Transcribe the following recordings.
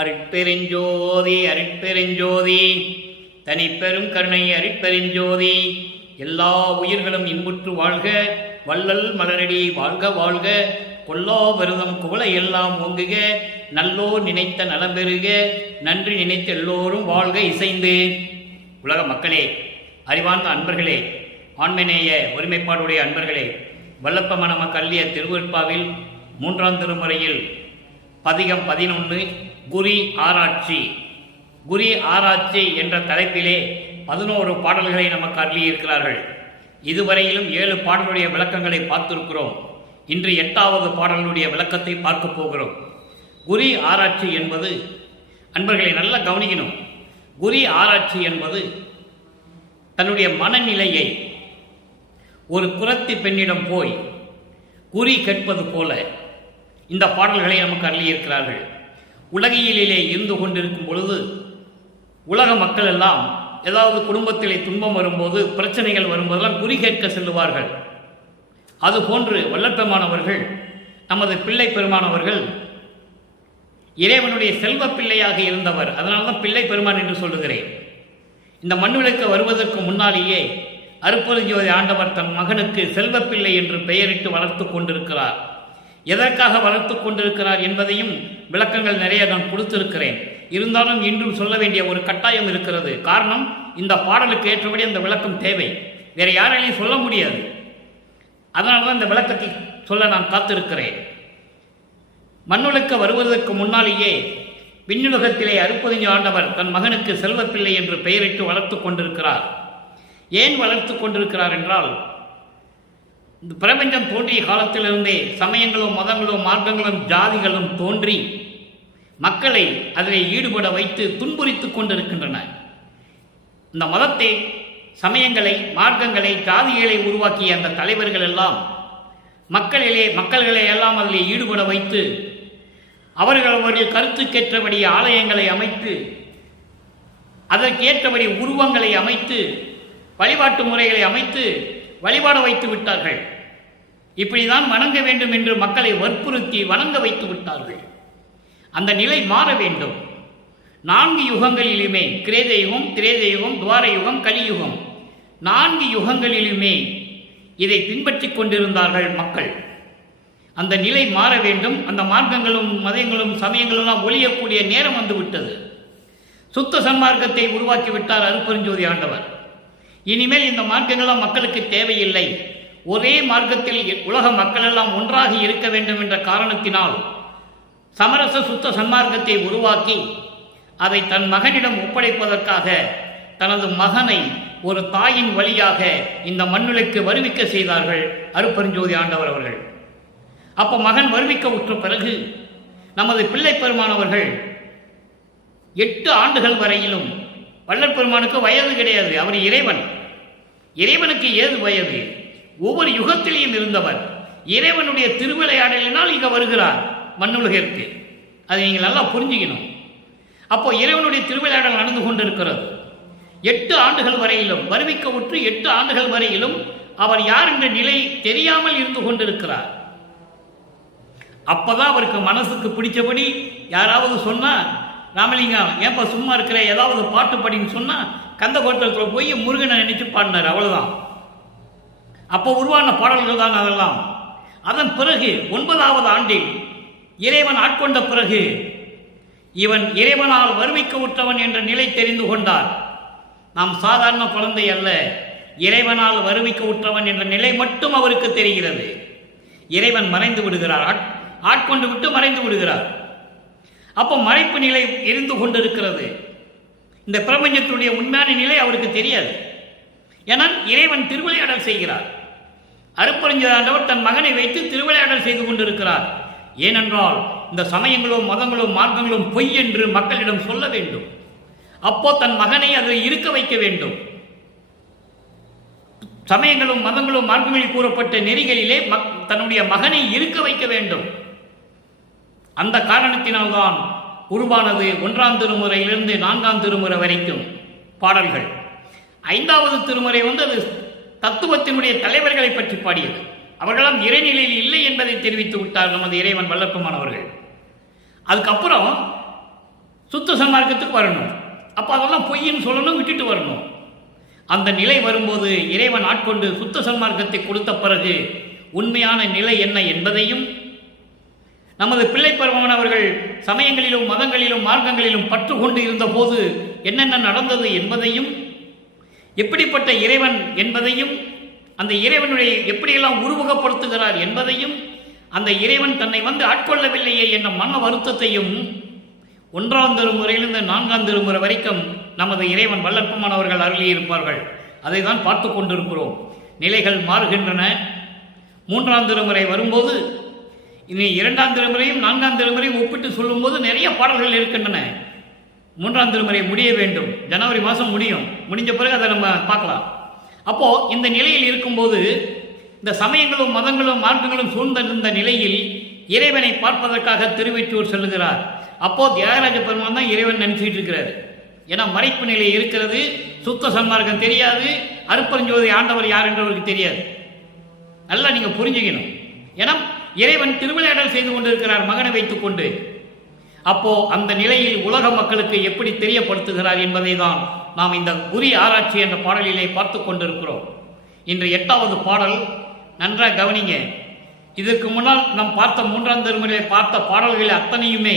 அருட்பெருஞ்சோதி அருட்பெருஞ்சோதி தனிப்பெரும் கருணை அருட்பெருஞ்சோதி. எல்லா உயிர்களும் இன்புற்று வாழ்க, வள்ளல் மலரடி வாழ்க வாழ்க, கொல்லா விரதம் குவளை எல்லாம் ஓங்குக, நல்லோர் நினைத்த நலம் பெறுக, நன்றி நினைத்த எல்லோரும் வாழ்க இசைந்து. உலக மக்களே, அறிவார்ந்த அன்பர்களே, ஆண்மநேய ஒருமைப்பாடுடைய அன்பர்களே, வல்லப்ப மனம கல்லிய திருவருட்பாவில் 3ஆம் திருமுறையில் பதிகம் 11 குறி ஆராய்ச்சி. குறி ஆராய்ச்சி என்ற தலைப்பிலே 11 பாடல்களை நமக்கு அருளியிருக்கிறார்கள். இதுவரையிலும் 7 பாடலுடைய விளக்கங்களை பார்த்திருக்கிறோம். இன்று 8வது பாடலுடைய விளக்கத்தை பார்க்க போகிறோம். குறி ஆராய்ச்சி என்பது, அன்பர்களை நல்லா கவனிக்கணும், குறி ஆராய்ச்சி என்பது தன்னுடைய மனநிலையை ஒரு குறத்தி பெண்ணிடம் போய் குறி கேட்பது போல இந்த பாடல்களை நமக்கு அருளியிருக்கிறார்கள். உலகியலிலே இருந்து கொண்டிருக்கும் பொழுது உலக மக்கள் எல்லாம் ஏதாவது குடும்பத்திலே துன்பம் வரும்போது, பிரச்சனைகள் வரும்போதெல்லாம் குறி கேட்க செல்லுவார்கள். அதுபோன்று வல்லற்பெருமானவர்கள், நமது பிள்ளை பெருமானவர்கள் இறைவனுடைய செல்வ பிள்ளையாக இருந்தவர். அதனால்தான் பிள்ளை பெருமான் என்று சொல்லுகிறேன். இந்த மண்ணுலக வருவதற்கு முன்னாலேயே அருட்பெருஞ்சோதி ஆண்டவர் தன் மகனுக்கு செல்வப்பிள்ளை என்று பெயரிட்டு வளர்த்து கொண்டிருக்கிறார். எதற்காக வளர்த்து கொண்டிருக்கிறார் என்பதையும் விளக்கங்கள் நிறைய நான் கொடுத்திருக்கிறேன். இருந்தாலும் இன்றும் சொல்ல வேண்டிய ஒரு கட்டாயம் இருக்கிறது. காரணம், இந்த பாடலுக்கு ஏற்றபடி அந்த விளக்கம் தேவை. வேற யாராலையும் சொல்ல முடியாது. அதனால தான் இந்த விளக்கத்தை சொல்ல நான் காத்திருக்கிறேன். மண்ணுலக வருவதற்கு முன்னாலேயே விண்ணுலகத்திலே அருட்பெருஞ்சோதி ஆண்டவர் தன் மகனுக்கு செல்வப்பிள்ளை என்று பெயரிட்டு வளர்த்து கொண்டிருக்கிறார். ஏன் வளர்த்து கொண்டிருக்கிறார் என்றால், இந்த பிரபஞ்சம் தோன்றிய காலத்திலிருந்தே சமயங்களும் மதங்களும் மார்க்கங்களும் ஜாதிகளும் தோன்றி மக்களை அதில் ஈடுபட வைத்து துன்புரித்து கொண்டிருக்கின்றன. இந்த மதத்தை, சமயங்களை, மார்க்கங்களை, ஜாதிகளை உருவாக்கிய அந்த தலைவர்கள் எல்லாம் மக்கள்களை எல்லாம் அதில் ஈடுபட வைத்து அவர்கள் கருத்துக்கேற்றபடி ஆலயங்களை அமைத்து, அதற்கேற்றபடி உருவங்களை அமைத்து, வழிபாட்டு முறைகளை அமைத்து வழிபாட வைத்து விட்டார்கள். இப்படிதான் வணங்க வேண்டும் என்று மக்களை வற்புறுத்தி வணங்க வைத்து விட்டார்கள். அந்த நிலை மாற வேண்டும். 4 யுகங்களிலுமே, கிரேத யுகம், திரேத யுகம், துவார யுகம், கலியுகம், 4 யுகங்களிலுமே இதை பின்பற்றி கொண்டிருந்தார்கள் மக்கள். அந்த நிலை மாற வேண்டும். அந்த மார்க்கங்களும் மதங்களும் சமயங்களும் ஒழியக்கூடிய நேரம் வந்துவிட்டது. சுத்த சன்மார்க்கத்தை உருவாக்கிவிட்டார் அருட்பெருஞ்சோதி ஆண்டவர். இனிமேல் இந்த மார்க்கங்கள்லாம் மக்களுக்கு தேவையில்லை. ஒரே மார்க்கத்தில் உலக மக்கள் எல்லாம் ஒன்றாக இருக்க வேண்டும் என்ற காரணத்தினால் சமரச சுத்த சன்மார்க்கத்தை உருவாக்கி அதை தன் மகனிடம் ஒப்படைப்பதற்காக தனது மகனை ஒரு தாயின் வழியாக இந்த மண்ணுலகுக்கு வருவிக்க செய்தார்கள் அருட்பெருஞ்சோதி ஆண்டவர் அவர்கள். அப்போ மகன் வருவிக்க உற்ற பிறகு நமது பிள்ளை பெருமானவர்கள் 8 ஆண்டுகள் வரையிலும், வள்ளல் பெருமானுக்கு வயது கிடையாது, அவர் இறைவன். இறைவனுக்கு ஏது வயது? ஒவ்வொரு யுகத்திலையும் இருந்தவர். இறைவனுடைய திருவிளையாடலினால் இங்க வருகிறார் மண்ணுலகிற்கு. அதை நீங்கள் நல்லா புரிஞ்சுக்கணும். அப்போ இறைவனுடைய திருவிளையாடல் நடந்து கொண்டிருக்கிறது. 8 ஆண்டுகள் வரையிலும், வருவிக்க உற்று 8 ஆண்டுகள் வரையிலும் அவர் யார் என்ற நிலை தெரியாமல் இருந்து கொண்டிருக்கிறார். அப்பதான் அவருக்கு மனசுக்கு பிடிச்சபடி யாராவது சொன்னா, ராமலிங்கம் ஏப்பா சும்மா இருக்கிற, ஏதாவது பாட்டு படின்னு சொன்னா கந்தகோட்டத்தில் போய் முருகனை நினைச்சு பாடினார். அவ்வளவுதான். அப்போ உருவான பாடல்கள் தான் அதெல்லாம். அதன் பிறகு 9வது ஆண்டில் இறைவன் ஆட்கொண்ட பிறகு இவன் இறைவனால் வருவிக்க உற்றவன் என்ற நிலை தெரிந்து கொண்டார். நாம் சாதாரண குழந்தை அல்ல, இறைவனால் வருவிக்க உற்றவன் என்ற நிலை மட்டும் அவருக்கு தெரிகிறது. இறைவன் மறைந்து விடுகிறார், ஆட்கொண்டு விட்டு மறைந்து விடுகிறார். அப்போ மறைப்பு நிலை இருந்து கொண்டிருக்கிறது. இந்த பிரபஞ்சத்துடைய உண்மையான நிலை அவருக்கு தெரியாது. ஏனால் இறைவன் திருவிளையாடல் செய்கிறார். அருட்பெருஞ்சோதி ஆண்டவர் தன் மகனை வைத்து திருவிளையாடல் செய்து கொண்டிருக்கிறார். ஏனென்றால் இந்த சமயங்களும் மதங்களும் மார்க்கங்களும் பொய் என்று மக்களிடம் சொல்ல வேண்டும். அப்போ தன் மகனை அதில் இருக்க வைக்க வேண்டும். சமயங்களும் மதங்களும் மார்க்கங்களில் கூறப்பட்ட நெறிகளிலே தன்னுடைய மகனை இருக்க வைக்க வேண்டும். அந்த காரணத்தினால்தான் உருவானது 1ஆம் திருமுறையிலிருந்து 4ஆம் திருமுறை வரைக்கும் பாடல்கள். 5வது திருமுறை அது தத்துவத்தினுடைய தலைவர்களை பற்றி பாடியது. அவர்களாம் இறைநிலையில் இல்லை என்பதை தெரிவித்து விட்டார் நமது இறைவன் வல்லப்பெருமானவர்கள். அதுக்கப்புறம் சுத்த சன்மார்க்கத்துக்கு வரணும். அப்போ அதெல்லாம் பொய்ன்னு சொல்லணும், விட்டுட்டு வரணும். அந்த நிலை வரும்போது இறைவன் ஆட்கொண்டு சுத்த சன்மார்க்கத்தை கொடுத்த பிறகு உண்மையான நிலை என்ன என்பதையும், நமது பிள்ளை பருவமானவர்கள் சமயங்களிலும் மதங்களிலும் மார்க்கங்களிலும் பற்று கொண்டு இருந்தபோது என்னென்ன நடந்தது என்பதையும், எப்படிப்பட்ட இறைவன் என்பதையும், அந்த இறைவனுடைய எப்படியெல்லாம் உருவகப்படுத்துகிறார் என்பதையும், அந்த இறைவன் தன்னை வந்து ஆட்கொள்ளவில்லையே என்ற மன வருத்தத்தையும் 1ஆம் திருமுறையிலிருந்து 4ஆம் திருமுறை வரைக்கும் நமது இறைவன் வல்லற்பமானவர்கள் அருளியிருப்பார்கள். அதை தான் பார்த்து கொண்டிருக்கிறோம். நிலைகள் மாறுகின்றன. 3ஆம் திருமுறை வரும்போது இனி 2ஆம் திருமுறையும் 4ஆம் திருமுறையும் ஒப்பிட்டு சொல்லும்போது நிறைய பாடல்கள் இருக்கின்றன. 3ஆம் திருமுறை முடிய வேண்டும். ஜனவரி மாதம் முடியும். முடிஞ்ச பிறகு அதை நம்ம பார்க்கலாம். அப்போது இந்த நிலையில் இருக்கும்போது இந்த சமயங்களும் மதங்களும் மார்க்கங்களும் சூழ்ந்திருந்த நிலையில் இறைவனை பார்ப்பதற்காக திருவெற்றூர் செல்லுகிறார். அப்போது தியாகராஜ பெருமான் தான் இறைவன் நினைச்சிட்டு இருக்கிறார். ஏன்னா மறைப்பு நிலை இருக்கிறது, சுத்த சன்மார்க்கம் தெரியாது, அருப்பரஞ்சோதி ஆண்டவர் யார் என்றவருக்கு தெரியாது. நல்லா நீங்கள் புரிஞ்சுக்கணும். ஏன்னா இறைவன் திருவிளையாடல் செய்து கொண்டிருக்கிறார் மகனை வைத்துக் கொண்டு. அப்போ அந்த நிலையில் உலக மக்களுக்கு எப்படி தெரியப்படுத்துகிறார் என்பதை தான் நாம் இந்த குறி ஆராய்ச்சி என்ற பாடலிலே பார்த்து கொண்டிருக்கிறோம். இன்று 8வது பாடல் நன்றாக கவனிங்க. இதற்கு முன்னால் நாம் பார்த்த 3ஆம் திருமுறையை பார்த்த பாடல்கள் அத்தனையுமே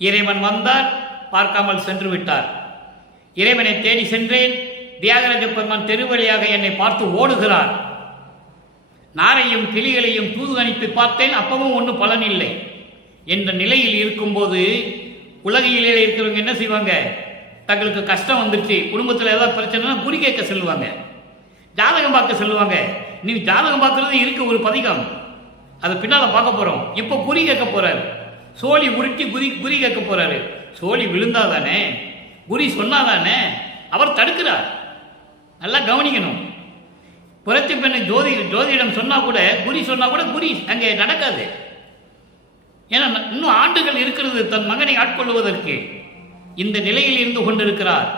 இறைவன் வந்தார், பார்க்காமல் சென்று விட்டார். இறைவனை தேடி சென்றேன், தியாகராஜ பெருமான் தெருவழியாக என்னை பார்த்து ஓடுகிறார். நாரையும் கிளிகளையும் தூது அனுப்பி பார்த்தேன், அப்பவும் ஒன்றும் பலன் இல்லை என்ற நிலையில் இருக்கும்போது உலகிலே இருக்கிறவங்க என்ன செய்வாங்க? தங்களுக்கு கஷ்டம் வந்துருச்சு, குடும்பத்தில் ஏதாவது பிரச்சனைனா குறி கேட்க செல்லுவாங்க, ஜாதகம் பார்க்க சொல்லுவாங்க. நீ ஜாதகம் பார்க்கறது இருக்கு ஒரு பதிகம், அது பின்னால் பார்க்க போகிறோம். இப்போ குறி கேட்க போகிறாரு, சோழி உருட்டி குறி கேட்க போகிறாரு. சோழி விழுந்தாதானே, குறி சொன்னாதானே, அவர் தடுக்கிறார். நல்லா கவனிக்கணும். புரட்சி பெண்ணை ஜோதியிடம் சொன்னால் கூட, குறி சொன்னால் கூட குறி அங்கே நடக்காது. ஏன்னா இன்னும் ஆண்டுகள் இருக்கிறது தன் மகனை ஆட்கொள்வதற்கு. இந்த நிலையில் இருந்து கொண்டிருக்கிறார்.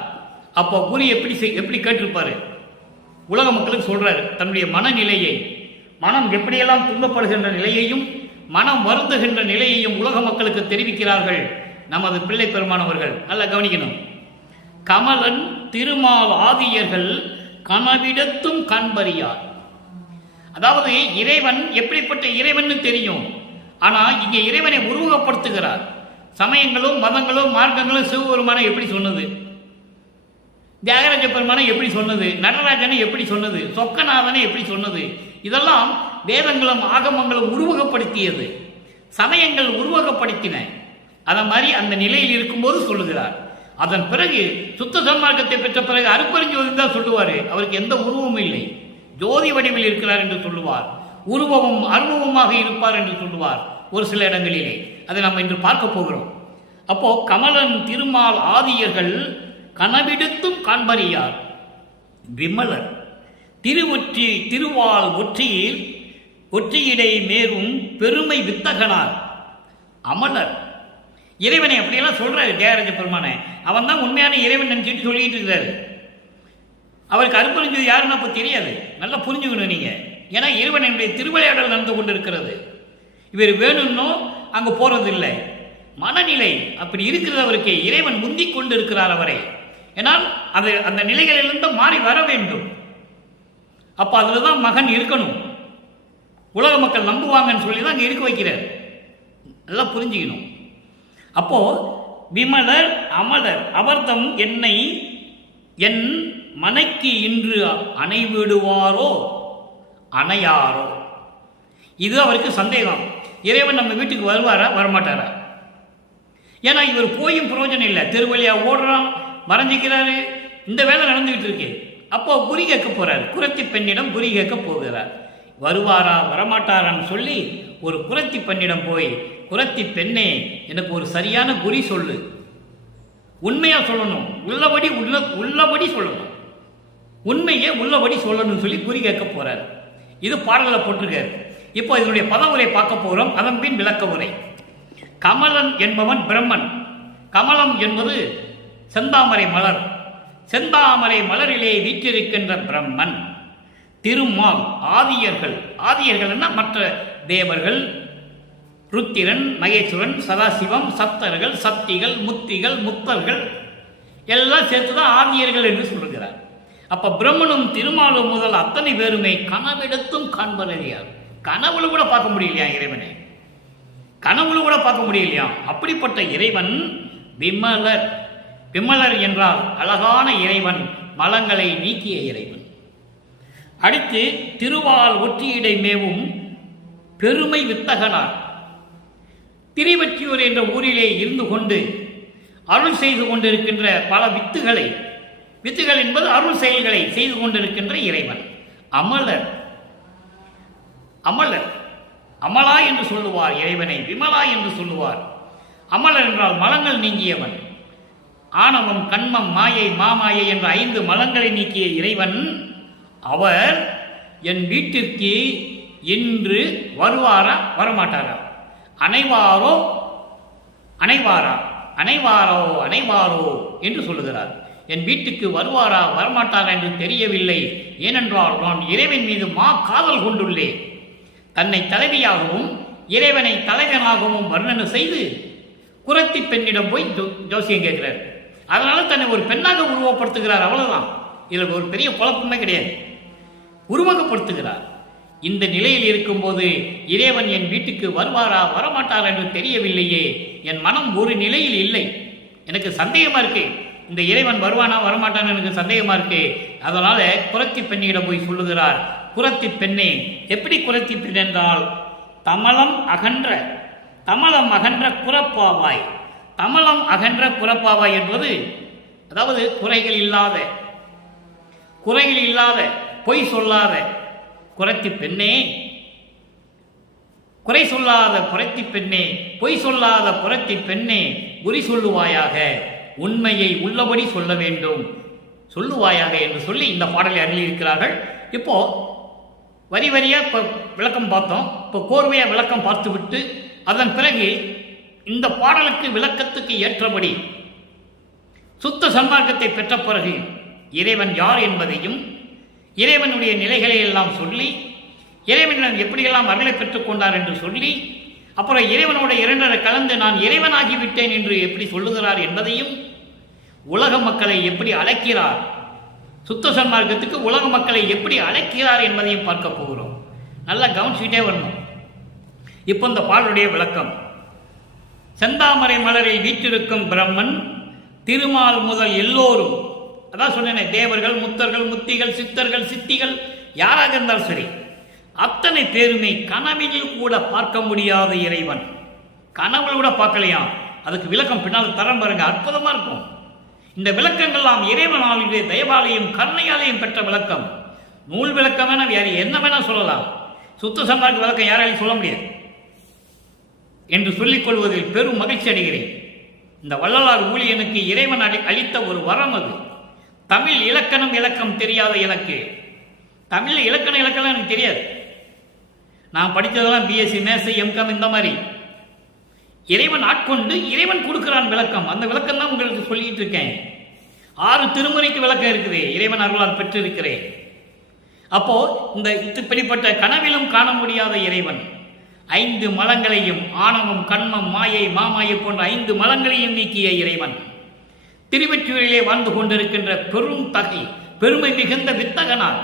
அப்போ குறி எப்படி கேட்டிருப்பாரு? உலக மக்களுக்கு சொல்றாரு தன்னுடைய மனநிலையை, மனம் எப்படியெல்லாம் துன்பப்படுகின்ற நிலையையும் மனம் வருந்துகின்ற நிலையையும் உலக மக்களுக்கு தெரிவிக்கிறார்கள் நமது பிள்ளை பெருமானவர்கள். நல்லா கவனிக்கணும். கமலன் திருமால் ஆதியர்கள் கனவிடத்தும் காண்பறியார். அதாவது இறைவன் எப்படிப்பட்ட இறைவன் தெரியும், ஆனா இங்கே இறைவனை உருவகப்படுத்துகிறார். சமயங்களும் மதங்களும் மார்க்கங்களும் சிவபெருமானை எப்படி சொன்னது, தியாகராஜ பெருமானை எப்படி சொன்னது, நடராஜனை எப்படி சொன்னது, சொக்கநாதனை எப்படி சொன்னது, இதெல்லாம் வேதங்களும் ஆகமங்களும் உருவகப்படுத்தியது, சமயங்கள் உருவகப்படுத்தின. அத மாதிரி அந்த நிலையில் இருக்கும்போது சொல்லுகிறார். அதன் பிறகு சுத்த சன்மார்க்கத்தை பெற்ற பிறகு அருப்பெருஞ்சோதி தான் சொல்லுவார். அவருக்கு எந்த உருவமும் இல்லை, ஜோதி வடிவில் இருக்கிறார் என்று சொல்லுவார். உருவமும் அருவமாக இருப்பார் என்று சொல்லுவார் ஒரு சில இடங்களிலே. அதை நாம் இன்று பார்க்க போகிறோம். அப்போ கமலன் திருமால் ஆதியர்கள் கனவிடுத்தும் காண்பறியார். விமலர் திருவொற்றி திருவால் ஒற்றியில் ஒற்றியிடை மேரும் பெருமை வித்தகனார். அமலர் இறைவனை அப்படியெல்லாம் சொல்றாரு தியாகராஜ பெருமானை. அவன் தான் உண்மையான இறைவன் நினைச்சிட்டு சொல்லிட்டு இருக்கிறாரு. அவருக்கு அருப்பெருஞ்சோதி யாருன்னு அப்போ தெரியாது. நல்லா புரிஞ்சுக்கணும் நீங்க. ஏன்னா இறைவனுடைய திருவிளையாடல் நடந்து கொண்டு இருக்கிறது. இவர் வேணும்னோ அங்கே போறது இல்லை. மனநிலை அப்படி இருக்கிறது அவருக்கு. இறைவன் முந்திக் கொண்டு இருக்கிறார் அவரை. ஏன்னால் அது அந்த நிலைகளிலிருந்து மாறி வர வேண்டும். அப்போ அதில் தான் மகன் இருக்கணும், உலக மக்கள் நம்புவாங்கன்னு சொல்லி தான் அங்கே இருக்க வைக்கிறார். நல்லா புரிஞ்சுக்கணும். அப்போ விமலர் அமலர் அவர்தம் என்னை என் மனைக்கு இன்று அணைவிடுவாரோ அணையாரோ. இது அவருக்கு சந்தேகம். இறைவன் நம்ம வீட்டுக்கு வருவாரா வரமாட்டாரா? ஏன்னா இவர் போயும் பிரயோஜனம் இல்லை. திருவழியா ஓடுறான், மறைஞ்சிக்கிறாரு, இந்த வேலை நடந்துகிட்டு இருக்கு. அப்போ குறி கேட்க போறாரு. குரத்தி பெண்ணிடம் குறி கேட்க போகிறார். வருவாரா வரமாட்டாரான்னு சொல்லி ஒரு குரத்தி பெண்ணிடம் போய், குரத்தி பெண்ணே எனக்கு ஒரு சரியான குறி சொல்லு, உண்மையா சொல்லணும், உள்ளபடி சொல்லணும், உண்மையே உள்ளபடி சொல்லணும்னு சொல்லி குறி கேட்க போறார். இது பாடலில் போட்டிருக்காரு. இப்போ இதனுடைய பதவுரை பார்க்க போகிறோம், அதன் பின் விளக்க உரை. கமலன் என்பவன் பிரம்மன். கமலம் என்பது செந்தாமரை மலர். செந்தாமரை மலரிலே வீற்றிருக்கின்ற பிரம்மன். திருமால் ஆதியர்கள், ஆதியர்கள்னா மற்ற தேவர்கள் ருத்திரன், மகேஸ்வரன், சதாசிவம், சப்தர்கள், சக்திகள், முத்திகள், முத்தர்கள் எல்லாம் சேர்த்துதான் ஆதியர்கள் என்று சொல்லுகிறார். அப்ப பிரம்மனும் திருமாலும் முதல் அத்தனை பேருமே கனவெடுத்தும் காண்பறியார். கனவுல கூட பார்க்க முடியலையா இறைவனை? கனவுல கூட பார்க்க முடியலையா? அப்படிப்பட்ட இறைவன் விமலர். விமலர் என்றால் அழகான இறைவன், மலங்களை நீக்கிய இறைவன். அடுத்து திருவால் ஒற்றியிடை மேவும் பெருமை வித்தகனார். திருவற்றியூர் என்ற ஊரிலே இருந்து கொண்டு அருள் செய்து கொண்டிருக்கின்ற பல வித்துகள் என்பது அருள் செயல்களை செய்து கொண்டிருக்கின்ற இறைவன். அமலர். அமலர் அமலா என்று சொல்லுவார் இறைவனை, விமலா என்று சொல்லுவார். அமலர் என்றால் மலங்கள் நீங்கியவன். ஆணவம், கண்மம், மாயை, மாமாயை என்ற 5 மலங்களை நீக்கிய இறைவன். அவர் என் வீட்டிற்கு இன்று வருவாரா வரமாட்டாரா? அனைவாரோ அனைவாரா அனைவாரோ அனைவாரோ என்று சொல்லுகிறார். என் வீட்டுக்கு வருவாரா வரமாட்டாரா என்று தெரியவில்லை. ஏனென்றால் நான் இறைவன் மீது காதல் கொண்டுள்ளேன். தன்னை தலைவியாகவும் இறைவனை தலைவனாகவும் வர்ணனை செய்து குரத்தி பெண்ணிடம் போய் ஜோசியம் கேட்கிறார். அதனால தன்னை ஒரு பெண்ணாக உருவப்படுத்துகிறார். அவ்வளவுதான். இதில் ஒரு பெரிய குழப்பமே கிடையாது. உருவகப்படுத்துகிறார். இந்த நிலையில் இருக்கும்போது இறைவன் என் வீட்டுக்கு வருவாரா வரமாட்டாரா என்று தெரியவில்லையே. என் மனம் ஒரு நிலையில் இல்லை. எனக்கு சந்தேகமா இருக்கு. இந்த இறைவன் வருவானா வரமாட்டான்னு எனக்கு சந்தேகமா இருக்கு. அதனால குரத்தி பெண்ணிடம் போய் சொல்லுகிறார். குரத்தி பெண்ணே, எப்படி குரத்தி பெண் என்றால் தமலம் அகன்ற குறப்பாவாய். தமலம் அகன்ற குறப்பாவாய் என்பது அதாவது குறைகள் இல்லாத பொய் சொல்லாத குரத்தி பெண்ணே, குறை சொல்லாத குரத்தி பெண்ணே, பொய் சொல்லாத குரத்தி பெண்ணே, குறி சொல்லுவாயாக, உண்மையை உள்ளபடி சொல்ல வேண்டும், சொல்லுவாயாக என்று சொல்லி இந்த பாடலை அருளியிருக்கிறார்கள். இப்போ வரி வரியா இப்போ விளக்கம் பார்த்தோம். இப்போ கோர்வையா விளக்கம் பார்த்துவிட்டு அதன் பிறகு இந்த பாடலுக்கு விளக்கத்துக்கு ஏற்றபடி சுத்த சன்மார்க்கத்தை பெற்ற பிறகு இறைவன் யார் என்பதையும் இறைவனுடைய நிலைகளை எல்லாம் சொல்லி இறைவனிடம் எப்படியெல்லாம் அருளை பெற்றுக் கொண்டார் என்று சொல்லி அப்புறம் இறைவனோட இரண்டரை கலந்து நான் இறைவனாகிவிட்டேன் என்று எப்படி சொல்லுகிறார் என்பதையும் உலக மக்களை எப்படி அழைக்கிறார், சுத்த சன்மார்க்கத்துக்கு உலக மக்களை எப்படி அழைக்கிறார் என்பதையும் பார்க்க போகிறோம். நல்லா கவனிச்சுக்கிட்டே வரணும். இப்போ இந்த பாடலுடைய விளக்கம். செந்தாமரை மலரில் வீற்றிருக்கும் பிரம்மன் திருமால் முதல் எல்லோரும், அதான் சொன்னேன், தேவர்கள், முத்தர்கள், முத்திகள், சித்தர்கள், சித்திகள் யாராக இருந்தாலும் சரி அத்தனை பேருமே கனவில் கூட பார்க்க முடியாத இறைவன். கனவுல கூட பார்க்கலையாம். அதுக்கு விளக்கம் பின்னால் தரம் பாருங்க, அற்புதமா இருக்கும். இந்த விளக்கங்கள்லாம் இறைவனாலுடைய தயவாலையும் கருணையாலையும் பெற்ற விளக்கம். நூல் விளக்கம் வேணா வேறு என்ன வேணா சொல்லலாம். சுத்த சன்மார்க்க விளக்கம் யாராலையும் சொல்ல முடியாது என்று சொல்லிக் கொள்வதில் பெரும் மகிழ்ச்சி அடைகிறேன். இந்த வள்ளலார் ஊழியனுக்கு இறைவன் அளித்த ஒரு வரம் அது. தமிழ் இலக்கணம் தெரியாத எனக்கு, தமிழ் இலக்கணம் எனக்கு தெரியாது. நான் படித்ததெல்லாம் பிஎஸ்சி, மேத்ஸ், எம்காம் இந்த மாதிரி. இறைவன் ஆட்கொண்டு இறைவன் கொடுக்கிறான் விளக்கம். அந்த விளக்கம் தான் உங்களுக்கு சொல்லிட்டு இருக்கேன். 6 திருமுறைக்கு விளக்கம் இருக்குது, இறைவன் அருளால் பெற்று இருக்கிறேன். அப்போ இந்த இப்படிப்பட்ட கனவிலும் காண முடியாத இறைவன் 5 மலங்களையும், ஆணவம், கண்மம், மாயை, மாமாயை போன்ற 5 மலங்களையும் நீக்கிய இறைவன் திருவெற்றியூரிலே வாழ்ந்து கொண்டிருக்கின்ற பெரும் தகை, பெருமை மிகுந்த வித்தகனார்,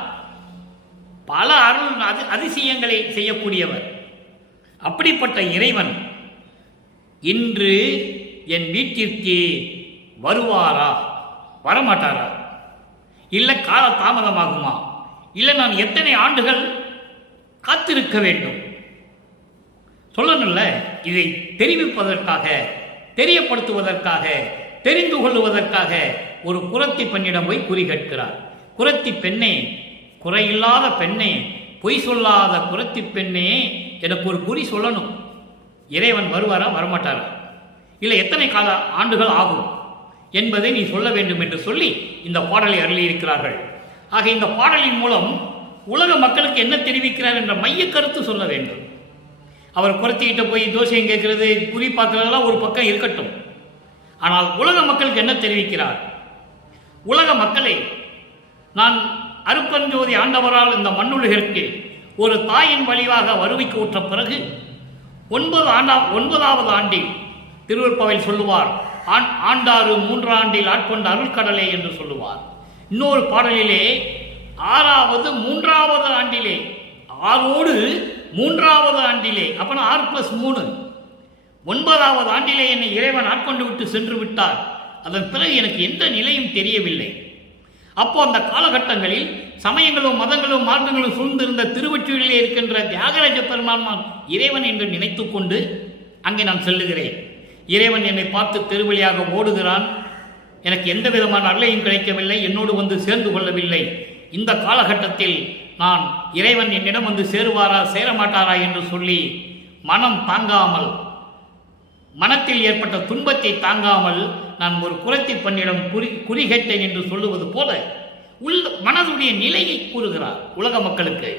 பல அருள் அதிசயங்களை செய்யக்கூடியவர். அப்படிப்பட்ட இறைவன் இன்று என் வீட்டிற்கு வருவாரா வரமாட்டாரா? இல்லை கால தாமதமாகுமா? இல்லை நான் எத்தனை ஆண்டுகள் காத்திருக்க வேண்டும்? சொல்லணும்ல. இதை தெரிவிப்பதற்காக, தெரியப்படுத்துவதற்காக, தெரிந்து கொள்வதற்காக ஒரு குரத்தி பெண்ணிடம் போய் குறி கேட்கிறார். குரத்தி பெண்ணே, குறையில்லாத பெண்ணே, பொய் சொல்லாத குரத்தி பெண்ணே, எனக்கு ஒரு குறி சொல்லணும். இறைவன் வருவாரா வரமாட்டாரா? இல்லை எத்தனை கால ஆண்டுகள் ஆகும் என்பதை நீ சொல்ல வேண்டும் என்று சொல்லி இந்த பாடலை அருளியிருக்கிறார்கள். ஆக இந்த பாடலின் மூலம் உலக மக்களுக்கு என்ன தெரிவிக்கிறார் என்ற மைய கருத்து சொல்ல வேண்டும். அவர் குரத்திக்கிட்ட போய் ஜோசியம் கேட்கறது, குறி பார்க்கறதெல்லாம் ஒரு பக்கம் இருக்கட்டும். ஆனால் உலக மக்களுக்கு என்ன தெரிவிக்கிறார்? உலக மக்களை, நான் அருப்பஞ்சோதி ஆண்டவரால் இந்த மண்ணுலகிற்கு ஒரு தாயின் வழிவாக வருவிக்கு ஊற்ற பிறகு 9வது ஆண்டில் திருவருட்பாவில் சொல்லுவார், ஆண்டாறு 3 ஆண்டில் ஆட்கொண்ட அருள்கடலே என்று சொல்லுவார். இன்னொரு பாடலிலே 3வது ஆண்டிலே, 6ஓடு 3வது ஆண்டிலே, அப்பனா 6+3, 9வது ஆண்டிலே என்னை இறைவன் ஆட்கொண்டு விட்டு சென்று விட்டார். அதன் பிறகு எனக்கு எந்த நிலையும் தெரியவில்லை. அப்போ அந்த காலகட்டங்களில் சமயங்களும் மதங்களும் மார்க்கங்களும் சூழ்ந்திருந்த திருவொற்றியூரிலே இருக்கின்ற தியாகராஜ பெருமான் இறைவன் என்று நினைத்து கொண்டு அங்கே நான் செல்லுகிறேன். இறைவன் என்னை பார்த்து தெருவழியாக ஓடுகிறான். எனக்கு எந்த விதமான அருளையும் கிடைக்கவில்லை, என்னோடு வந்து சேர்ந்து கொள்ளவில்லை. இந்த காலகட்டத்தில் நான் இறைவன் என்னிடம் வந்து சேருவாரா சேரமாட்டாரா என்று சொல்லி மனம் தாங்காமல், மனத்தில் ஏற்பட்ட துன்பத்தை தாங்காமல் நான் ஒரு குலத்தி பண்ணிடம் குறிகேட்டேன் என்று சொல்லுவது போல மனதுடைய நிலையை கூறுகிறார் உலக மக்களுக்கு.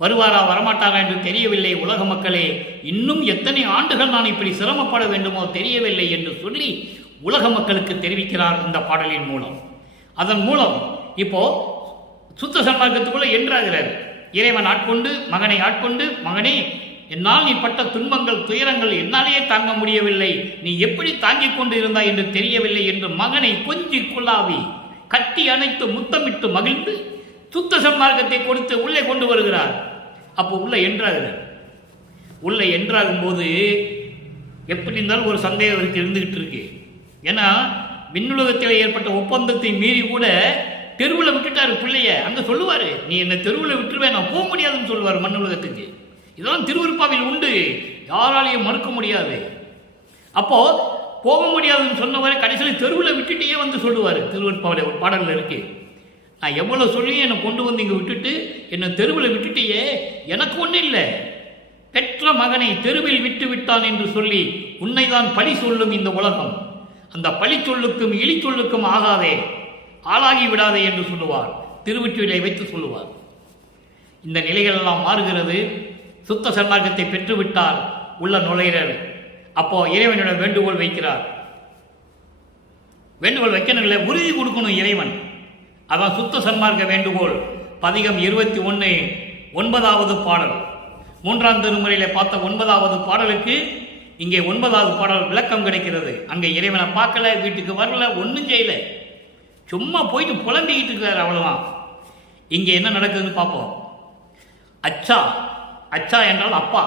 வருவாரா வரமாட்டாரா என்று தெரியவில்லை. உலக மக்களே, இன்னும் எத்தனை ஆண்டுகள் நான் இப்படி சிரமப்பட வேண்டுமோ தெரியவில்லை என்று சொல்லி உலக மக்களுக்கு தெரிவிக்கிறார் இந்த பாடலின் மூலம். அதன் மூலம் இப்போ சுத்த சன்மார்க்கத்துக்குள்ள என்றாகிறார். இறைவன் ஆட்கொண்டு மகனை ஆட்கொண்டு, மகனே, என்னால் நீ பட்ட துன்பங்கள் துயரங்கள் என்னாலேயே தாங்க முடியவில்லை, நீ எப்படி தாங்கிக் கொண்டு இருந்தாய் என்று தெரியவில்லை என்று மகனை கொஞ்சி குழாவி கட்டி அணைத்து முத்தமிட்டு மகிழ்ந்து சுத்த சன்மார்க்கத்தை கொடுத்து உள்ளே கொண்டு வருகிறார். அப்போ உள்ள என்றாகிறார். உள்ள என்றாகும் போது எப்படி இருந்தாலும் ஒரு சந்தேகம் இருக்கு, இருந்துகிட்டு இருக்கு. ஏன்னா விண்ணுலகத்தில் ஏற்பட்ட ஒப்பந்தத்தை மீறி கூட தெருவில் விட்டுட்டாரு பிள்ளைய. அங்க சொல்லுவாரு, நீ என்ன தெருவில் விட்டுருவேன், நான் போக முடியாதுன்னு சொல்லுவார் மண்ணுலகத்துக்கு. இதெல்லாம் திருவருட்பாவில் உண்டு, யாராலையும் மறுக்க முடியாது. அப்போ போக முடியாதுன்னு சொன்னவரை கடைசியில் தெருவில் விட்டுட்டே வந்து சொல்லுவார். திருவருட்பாவில் ஒரு பாடல்கள் இருக்கு, நான் எவ்வளோ சொல்லி என்னை கொண்டு வந்து இங்கே விட்டுட்டு என்னை தெருவில் விட்டுட்டியே, எனக்கு ஒன்றும் இல்லை, பெற்ற மகனை தெருவில் விட்டு விட்டான் என்று சொல்லி உன்னை தான் பழி சொல்லும் இந்த உலகம், அந்த பழி சொல்லுக்கும் இழி சொல்லுக்கும் ஆகாதே, ஆளாகி விடாதே என்று சொல்லுவார். திருவொற்றியூரை வைத்து சொல்லுவார். இந்த நிலைகள் எல்லாம் மாறுகிறது. சுத்த சன்மார்க்கத்தை பெற்றுவிட்டார் உள்ள நுழையினர். அப்போ இறைவனிடம் வேண்டுகோள் வைக்கிறார். வேண்டுகோள் வைக்கணும் இல்லை, உறுதி கொடுக்கணும் இறைவன். அதான் சுத்த சன்மார்க்க வேண்டுகோள். பதிகம் 21 9வது பாடல். 3ஆம் திருமுறையில பார்த்த 9வது பாடலுக்கு இங்கே 9வது பாடல் விளக்கம் கிடைக்கிறது. அங்கே இறைவனை பார்க்கல, வீட்டுக்கு வரல, ஒன்றும் செய்யல, சும்மா போயிட்டு புலம்பிக்கிட்டு இருக்கிறார், அவ்வளவுதான். இங்கே என்ன நடக்குதுன்னு பார்ப்போம். அச்சா, அச்சா என்றால் அப்பா.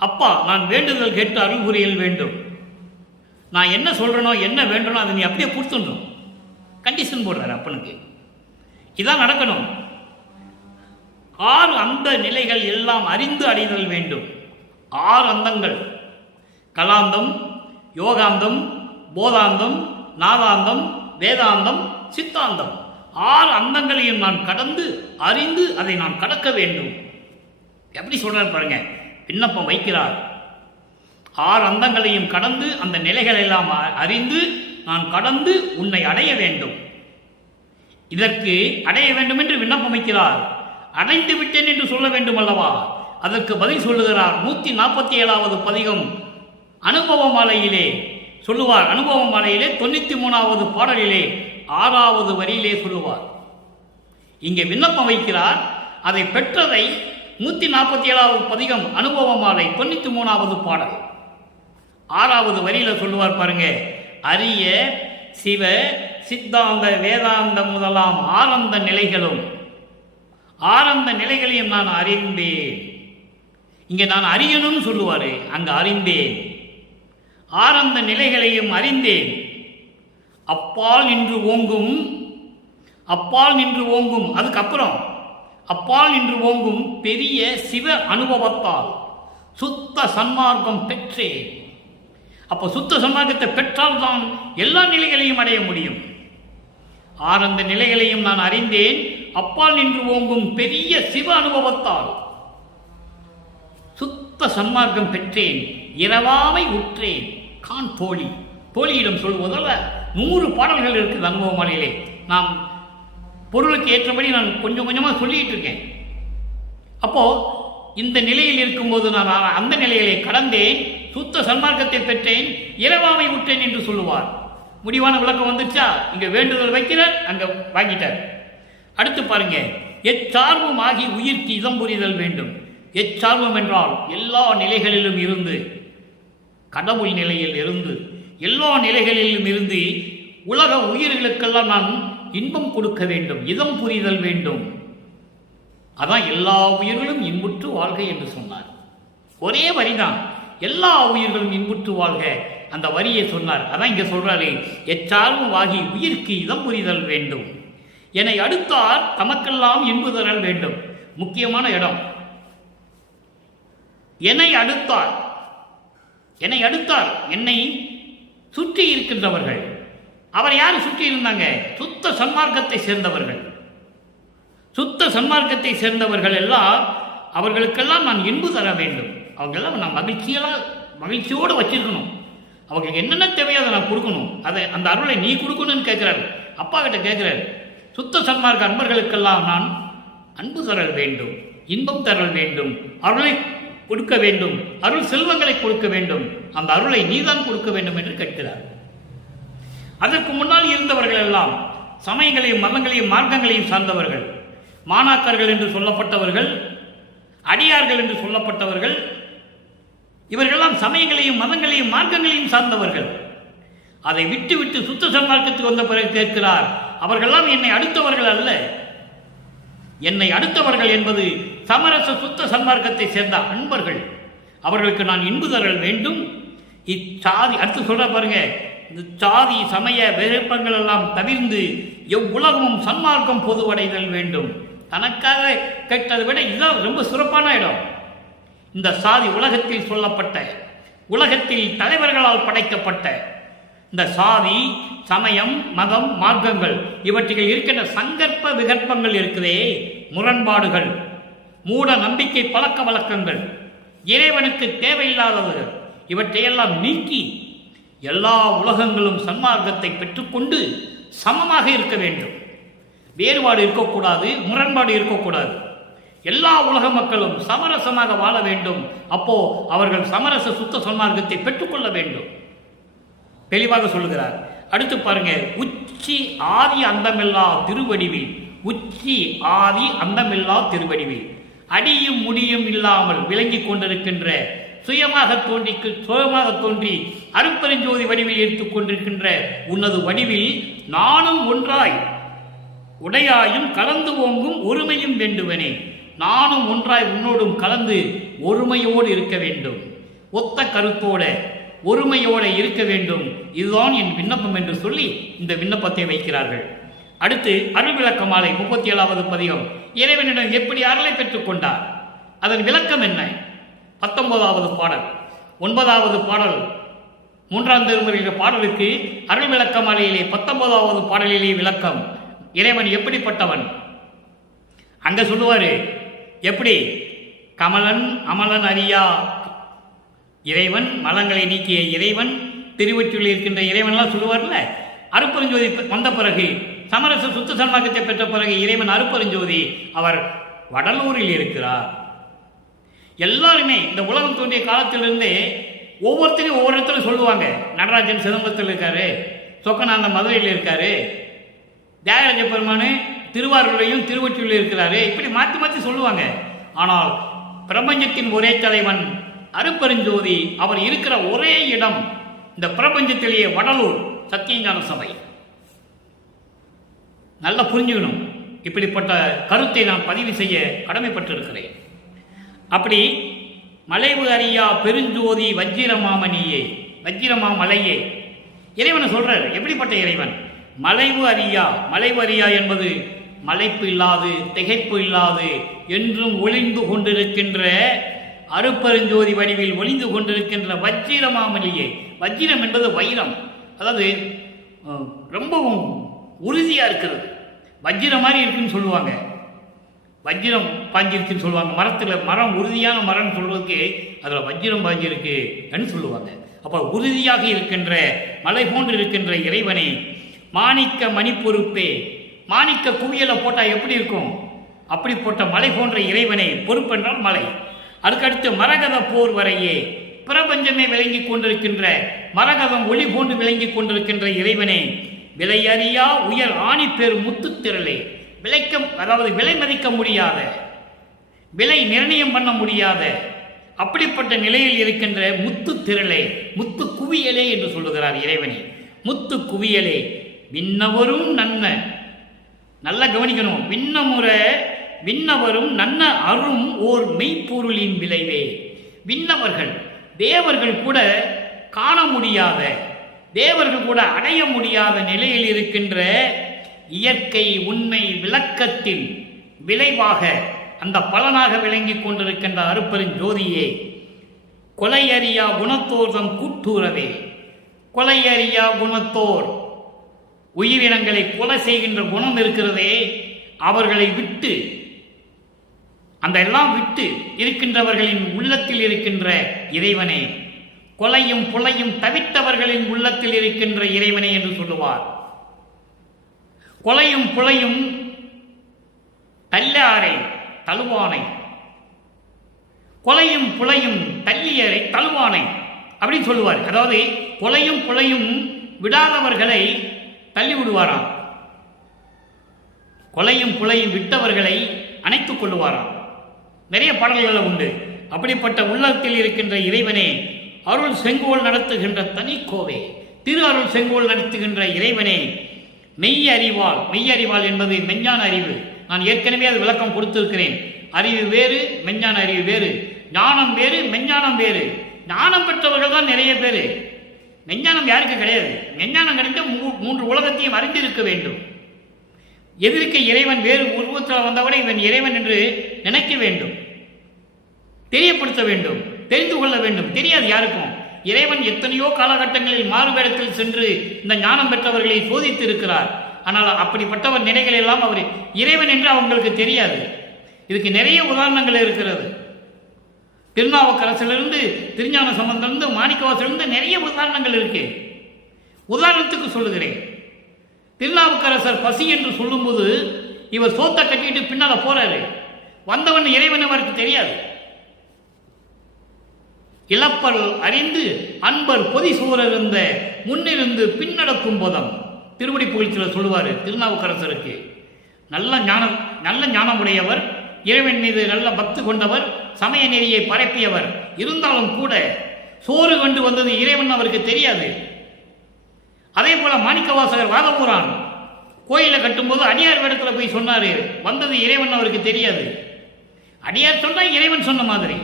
அப்பா, நான் வேண்டுதல் கேட்டு அருள் புரியல் வேண்டும். நான் என்ன சொல்றேனோ என்ன வேண்டனோ அதை நீ அப்படியே கொடுத்துடணும். கண்டிஷன் போடுறாரு அப்பனுக்கு. இதான் நடக்கணும். 6 அந்த நிலைகள் எல்லாம் அறிந்து அடைதல் வேண்டும். 6 அந்தங்கள்: கலாந்தம், யோகாந்தம், போதாந்தம், நாதாந்தம், வேதாந்தம், சித்தாந்தம். 6 அந்தங்களையும் நான் கடந்து அறிந்து அதை நான் கடக்க வேண்டும். எப்படி சொல்றார் பாருங்க, விண்ணப்பம் வைக்கிறார். 6 அந்தங்களையும் கடந்து அந்த நிலைகள் எல்லாம் அறிந்து நான் கடந்து உன்னை அடைய வேண்டும். இதற்கு அடைய வேண்டும் என்று விண்ணப்பம் வைக்கிறார். அடைந்து விட்டேன் என்று சொல்ல வேண்டும் அல்லவா? அதற்கு பதில் சொல்லுகிறார். 147வது பதிகம் அனுபவ மாலையிலே சொல்லுவார். அனுபவ மாலையிலே 93வது பாடலிலே 6வது வரியிலே சொல்லுவார். இங்கே விண்ணப்பம் வைக்கிறார். அதை பெற்றதை 147வது பதிகம் அனுபவ மாலை 93வது பாடல் 6வது வரியில சொல்லுவார் பாருங்க. அரிய சிவ சித்தாந்த வேதாந்த முதலாம் ஆனந்த நிலைகளும், ஆனந்த நிலைகளையும் நான் அறிந்தேன். இங்க நான் அறியணும்னு சொல்லுவாரு, அங்க அறிந்தேன். ஆனந்த நிலைகளையும் அறிந்தேன். அப்பால் நின்று ஓங்கும், அப்பால் நின்று ஓங்கும், அதுக்கப்புறம் அப்பால் நின்று ஓங்கும் பெரிய சிவ அனுபவத்தால் சுத்த சன்மார்க்கம் பெற்றேன். அப்போ சுத்த சன்மார்க்கத்தை பெற்றால் தான் எல்லா நிலைகளையும் அடைய முடியும். ஆனந்த நிலைகளையும் நான் அறிந்தேன். அப்பால் நின்று ஓங்கும் பெரிய சிவ அனுபவத்தால் சுத்த சன்மார்க்கம் பெற்றேன். இரவாமை உற்றேன் கான் தோழி. தோழியிடம் சொல்வதால் 100 பாடல்கள் இருக்குது அனுபவ மாலையிலே. நாம் பொருளுக்கு ஏற்றபடி நான் கொஞ்சம் கொஞ்சமாக சொல்லிட்டு இருக்கேன். அப்போ இந்த நிலையில் இருக்கும்போது நான் அந்த நிலைகளை கடந்தேன், சுத்த சன்மார்க்கத்தை பெற்றேன், இரவாமை உற்றேன் என்று சொல்லுவார். முடிவான விளக்கம் வந்துச்சா? இங்க வேண்டுதல் வைக்கிறார், அங்க வாங்கிட்டார். அடுத்து பாருங்க, எச்சார்பும் ஆகி உயிர்க்கு இதம் புரிதல் வேண்டும். எச்சார்வம் என்றால் எல்லா நிலைகளிலும் இருந்து, கடவுள் நிலையில் இருந்து, எல்லா நிலைகளிலும் இருந்து உலக உயிர்களுக்கெல்லாம் நான் இன்பம் கொடுக்க வேண்டும், இதம் புரிதல் வேண்டும். அதான் எல்லா உயிர்களும் இன்புற்று வாழ்க என்று சொன்னார். ஒரே வரிதான், எல்லா உயிர்களும் இன்புற்று வாழ்க, அந்த வரியை சொன்னார். அதான் இங்க சொல்றாரு, எச்சார்வும் ஆகி உயிருக்கு இதம் புரிதல் வேண்டும், என்னை அடுத்தார் தமக்கெல்லாம் இன்பு தரல் வேண்டும். முக்கியமான இடம், என்னை அடுத்தார். என்னை அடுத்தார், என்னை சுற்றி இருக்கின்றவர்கள். அவர் யார் சுற்றி இருந்தாங்க? சுத்த சன்மார்க்கத்தை சேர்ந்தவர்கள். சுத்த சன்மார்க்கத்தை சேர்ந்தவர்கள் எல்லாம், அவர்களுக்கெல்லாம் நான் இன்பு தர வேண்டும். அவங்களெல்லாம் நான் மகிழ்ச்சியோடு வச்சிருக்கணும். அவங்களுக்கு என்னென்ன தேவையோ அதை நான் கொடுக்கணும். அதை அந்த அருளை நீ கொடுக்கணும்னு கேட்கிறார். அப்பா கிட்ட கேட்கிறார், சுத்த சன்மார்க்க அன்பர்களுக்கெல்லாம் நான் அன்பு தரல் வேண்டும், இன்பம் தரல் வேண்டும், அருளை கொடுக்க வேண்டும், அருள் செல்வங்களை கொடுக்க வேண்டும், அந்த அருளை நீதான் கொடுக்க வேண்டும் என்று கேட்கிறார். அதற்கு முன்னால் இருந்தவர்கள் எல்லாம் சமயங்களையும் மதங்களையும் மார்க்கங்களையும் சார்ந்தவர்கள், மாணாக்கர்கள் என்று சொல்லப்பட்டவர்கள், அடியார்கள் என்று சொல்லப்பட்டவர்கள். இவர்களெல்லாம் சமயங்களையும் மதங்களையும் மார்க்கங்களையும் சார்ந்தவர்கள். அதை விட்டு விட்டு சுத்த சன்மார்க்கத்துக்கு வந்த பிறகு கேட்கிறார், அவர்களெல்லாம் என்னை அடுத்தவர்கள் அல்ல. என்னை அடுத்தவர்கள் என்பது சமரச சுத்த சன்மார்க்கத்தை சேர்ந்த அன்பர்கள். அவர்களுக்கு நான் இன்பு தரல் வேண்டும். இச்சாதி அடுத்து சொல்ற பாருங்க, இந்த சாதி சமய விருப்பங்கள் எல்லாம் தவிர்ந்து எவ்வுலகமும் சன்மார்க்கம் பொதுவடைதல் வேண்டும். தனக்காக கேட்டதை விட இதுதான் ரொம்ப சிறப்பான இடம். இந்த சாதி உலகத்தில் சொல்லப்பட்ட, உலகத்தில் தலைவர்களால் படைக்கப்பட்ட இந்த சாதி சமயம் மதம் மார்க்கங்கள் இவற்றில் இருக்கின்ற சங்கற்ப விகற்பங்கள் இருக்குதே, முரண்பாடுகள், மூட நம்பிக்கை பழக்க வழக்கங்கள், இறைவனுக்கு தேவையில்லாதது, இவற்றையெல்லாம் நீக்கி எல்லா உலகங்களும் சன்மார்க்கத்தை பெற்றுக்கொண்டு சமமாக இருக்க வேண்டும். வேறுபாடு இருக்கக்கூடாது, முரண்பாடு இருக்கக்கூடாது. எல்லா உலக மக்களும் சமரசமாக வாழ வேண்டும். அப்போ அவர்கள் சமரச சுத்த சன்மார்க்கத்தை பெற்றுக்கொள்ள வேண்டும். தெளிவாக சொல்லுகிறார். அடுத்து பாருங்க, உச்சி ஆதி அந்தமில்லா திருவடிவில், உச்சி ஆதி அந்தமில்லா திருவடிவில், அடியும் முடியும் இல்லாமல் விளங்கி கொண்டிருக்கின்ற, சுயமாக தோன்றி அருட்பெருஞ்சோதி வடிவில் எடுத்துக் கொண்டிருக்கின்ற உன்னது வடிவில் நானும் ஒன்றாய் உடையாயும் கலந்து ஓங்கும் ஒருமையும் வேண்டுவனே. நானும் ஒன்றாய் உன்னோடும் கலந்து ஒருமையோடு இருக்க வேண்டும், ஒத்த கருத்தோட ஒருமையோட இருக்க வேண்டும். இதுதான் என் விண்ணப்பம் என்று சொல்லி இந்த விண்ணப்பத்தை வைக்கிறார்கள். அடுத்து அருள் விளக்க மாலை 37வது பதிகம். இறைவனிடம் எப்படி அருளை பெற்றுக் கொண்டார், அதன் விளக்கம் என்ன? 19வது பாடல், 9வது பாடல், 3ஆம் திருமுறையில பாடலுக்கு அருள் விளக்க மாலையிலே 19வது பாடலிலே விளக்கம். இறைவன் எப்படிப்பட்டவன் அங்க சொல்லுவாரு. எப்படி? கமலன் அமலன் அறியா இறைவன், மலங்களை நீக்கிய இறைவன், திருவொற்றியில் இருக்கின்ற இறைவன்லாம் சொல்லுவார்ல. அருட்பெருஞ்சோதி வந்த பிறகு, சமரச சுத்த சன்மார்க்கத்தை பெற்ற பிறகு இறைவன் அருட்பெருஞ்சோதி அவர் வடலூரில் இருக்கிறார். எல்லாருமே இந்த உலகம் தோன்றிய காலத்திலிருந்தே ஒவ்வொருத்தரையும் ஒவ்வொரு இடத்துல சொல்லுவாங்க. நடராஜன் சிதம்பரத்தில் இருக்காரு, சொக்கநாதன் மதுரையில் இருக்காரு, தியாகராஜ பெருமானு திருவாரூரையும் திருவொற்றியில் இருக்கிறாரு. இப்படி மாற்றி மாற்றி சொல்லுவாங்க. ஆனால் பிரபஞ்சத்தின் ஒரே தலைவன் அருட்பெருஞ்சோதி அவர் இருக்கிற ஒரே இடம் இந்த பிரபஞ்சத்திலேயே வடலூர் சத்தியஞான சபை. நல்லா புரிஞ்சுக்கணும். இப்படிப்பட்ட கருத்தை நான் பதிவு செய்ய கடமைப்பட்டிருக்கிறேன். அப்படி மலைவு அறியா பெருஞ்சோதி வஜ்ரமாமணியே, வஜ்ரமாமலையே இறைவனை சொல்றார். எப்படிப்பட்ட இறைவன்? மலைவு அறியா. மலைவு அறியா என்பது மலைப்பு இல்லாது, திகைப்பு இல்லாது, என்றும் ஒளிந்து கொண்டிருக்கின்ற அருட்பெருஞ்சோதி வடிவில் ஒளிந்து கொண்டிருக்கின்ற வஜ்ரமாமணியே. வஜ்ரம் என்பது வைரம், அதாவது ரொம்பவும் உறுதியாக இருக்கிறது. வஜ்ரம் மாதிரி இருக்குன்னு சொல்லுவாங்க, வஜ்ரம் பாஞ்சிருக்குன்னு சொல்லுவாங்க. மரம் உறுதியான மரம்னு சொல்றதுக்கு அதில் வஜ்ரம் பாஞ்சிருக்குன்னு சொல்லுவாங்க. அப்போ உறுதியாக இருக்கின்ற மலை போன்று இருக்கின்ற இறைவனை, மாணிக்க மணிப்பொறுப்பே, மாணிக்க குவியலை போட்டால் எப்படி இருக்கும் அப்படி போட்ட மலை போன்ற இறைவனை, பொறுப்பென்றால் மலை. அதுக்கடுத்து மரகத போர் வரையே, பிரபஞ்சமே விளங்கி கொண்டிருக்கின்ற மரகதம் ஒளி போன்று விளங்கி கொண்டிருக்கின்ற இறைவனே, விலையறியா உயர் ஆணிப்பேர் முத்துத்திரளே, அதாவது விலை மதிக்க முடியாத விலை நிர்ணயம் பண்ண முடியாத அப்படிப்பட்ட நிலையில் இருக்கின்ற முத்து திரளே, முத்து குவியலே என்று சொல்லுகிறார் இறைவனே. முத்து குவியலே விண்ணவரும் நல்ல கவனிக்கணும். விண்ணவரும் நன்ன அரும் ஓர் மெய்ப்பொருளின் விளைவே. விண்ணவர்கள் தேவர்கள் கூட காண முடியாத, தேவர்கள் கூட அடைய முடியாத நிலையில் இருக்கின்ற இயற்கை உண்மை விளக்கத்தின் விளைவாக அந்த பலனாக விளங்கிக் கொண்டிருக்கின்ற அருப்பெருஞ்சோதியே, கொலையறியா குணத்தோர்தம் கூட்டுறவே. கொலையறியா குணத்தோர், உயிரினங்களை கொலை செய்கின்ற குணம் இருக்கிறதே, அவர்களை விட்டு, அந்த எல்லாம் விட்டு இருக்கின்றவர்களின் உள்ளத்தில் இருக்கின்ற இறைவனே, கொலையும் புலையும் தவித்தவர்களின் உள்ளத்தில் இருக்கின்ற இறைவனே என்று சொல்லுவார். கொலையும் புலையும் தள்ளாரை தழுவானை, கொலையும் புலையும் தள்ளியரை தழுவானை அப்படின்னு சொல்லுவார். அதாவது கொலையும் புலையும் விடாதவர்களை தள்ளி விடுவாராம், கொலையும் புலையும் விட்டவர்களை அணைத்துக் கொள்ளுவாராம். நிறைய பாடல்கள் உண்டு. அப்படிப்பட்ட உள்ளத்தில் இருக்கின்ற இறைவனே, அருள் செங்கோல் நடத்துகின்ற தனிக்கோவே, திரு அருள் செங்கோல் நடத்துகின்ற இறைவனே, மெய்யறிவால் என்பது மெஞ்ஞான அறிவு. நான் ஏற்கனவே அது விளக்கம் கொடுத்திருக்கிறேன். அறிவு வேறு, மெஞ்ஞான அறிவு வேறு, ஞானம் வேறு, மெஞ்ஞானம் வேறு. ஞானம் பெற்றவர்கள் தான் நிறைய பேர். மெஞ்ஞானம் யாருக்கு கிடையாது. மெஞ்ஞானம் கிடைத்த மூன்று உலகத்தையும் அறிந்திருக்க வேண்டும். எதிர்க்க இறைவன் வேறு உருவத்தில் வந்தவரை இவன் இறைவன் என்று நினைக்க வேண்டும், தெரியப்படுத்த வேண்டும், தெரிந்து கொள்ள வேண்டும். தெரியாது யாருக்கும். இறைவன் எத்தனையோ காலகட்டங்களில் மாறுவேடத்தில் சென்று இந்த ஞானம் பெற்றவர்களை சோதித்து இருக்கிறார். ஆனால் அப்படிப்பட்டவர் நிலைகள் எல்லாம் அவர் இறைவன் என்று அவங்களுக்கு தெரியாது. இதுக்கு நிறைய உதாரணங்கள் இருக்கிறது. திருநாவுக்கரசிலிருந்து, திருஞான சம்பந்தமிருந்து, மாணிக்கவாசலிருந்து நிறைய உதாரணங்கள் இருக்கு. உதாரணத்துக்கு சொல்லுகிறேன். திருநாவுக்கரசர் பசி என்று சொல்லும்போது இவர் சோத்தை கட்டிட்டு பின்னால போறாரு. வந்தவன் இறைவன் அவருக்கு தெரியாது. இளப்பல் அறிந்து அன்பர் பொதி சூழலிருந்த முன்னிருந்து பின்னடக்கும் போதம் திருவடி புகழ்ச்சியில் சொல்லுவார். திருநாவுக்கரசருக்கு நல்ல ஞானமுடையவர், இறைவன் மீது நல்ல பக்தி கொண்டவர், சமய நெறியை பரப்பியவர். இருந்தாலும் கூட சோறு கொண்டு வந்தது இறைவன் அவருக்கு தெரியாது. அதே போல மாணிக்கவாசகர் வாதபுரான் கோயிலை கட்டும்போது அடியார் வேடத்துல போய் சொன்னாரு, வந்தது இறைவன் அவருக்கு தெரியாது. அடியார் சொன்னா இறைவன் சொன்ன மாதிரி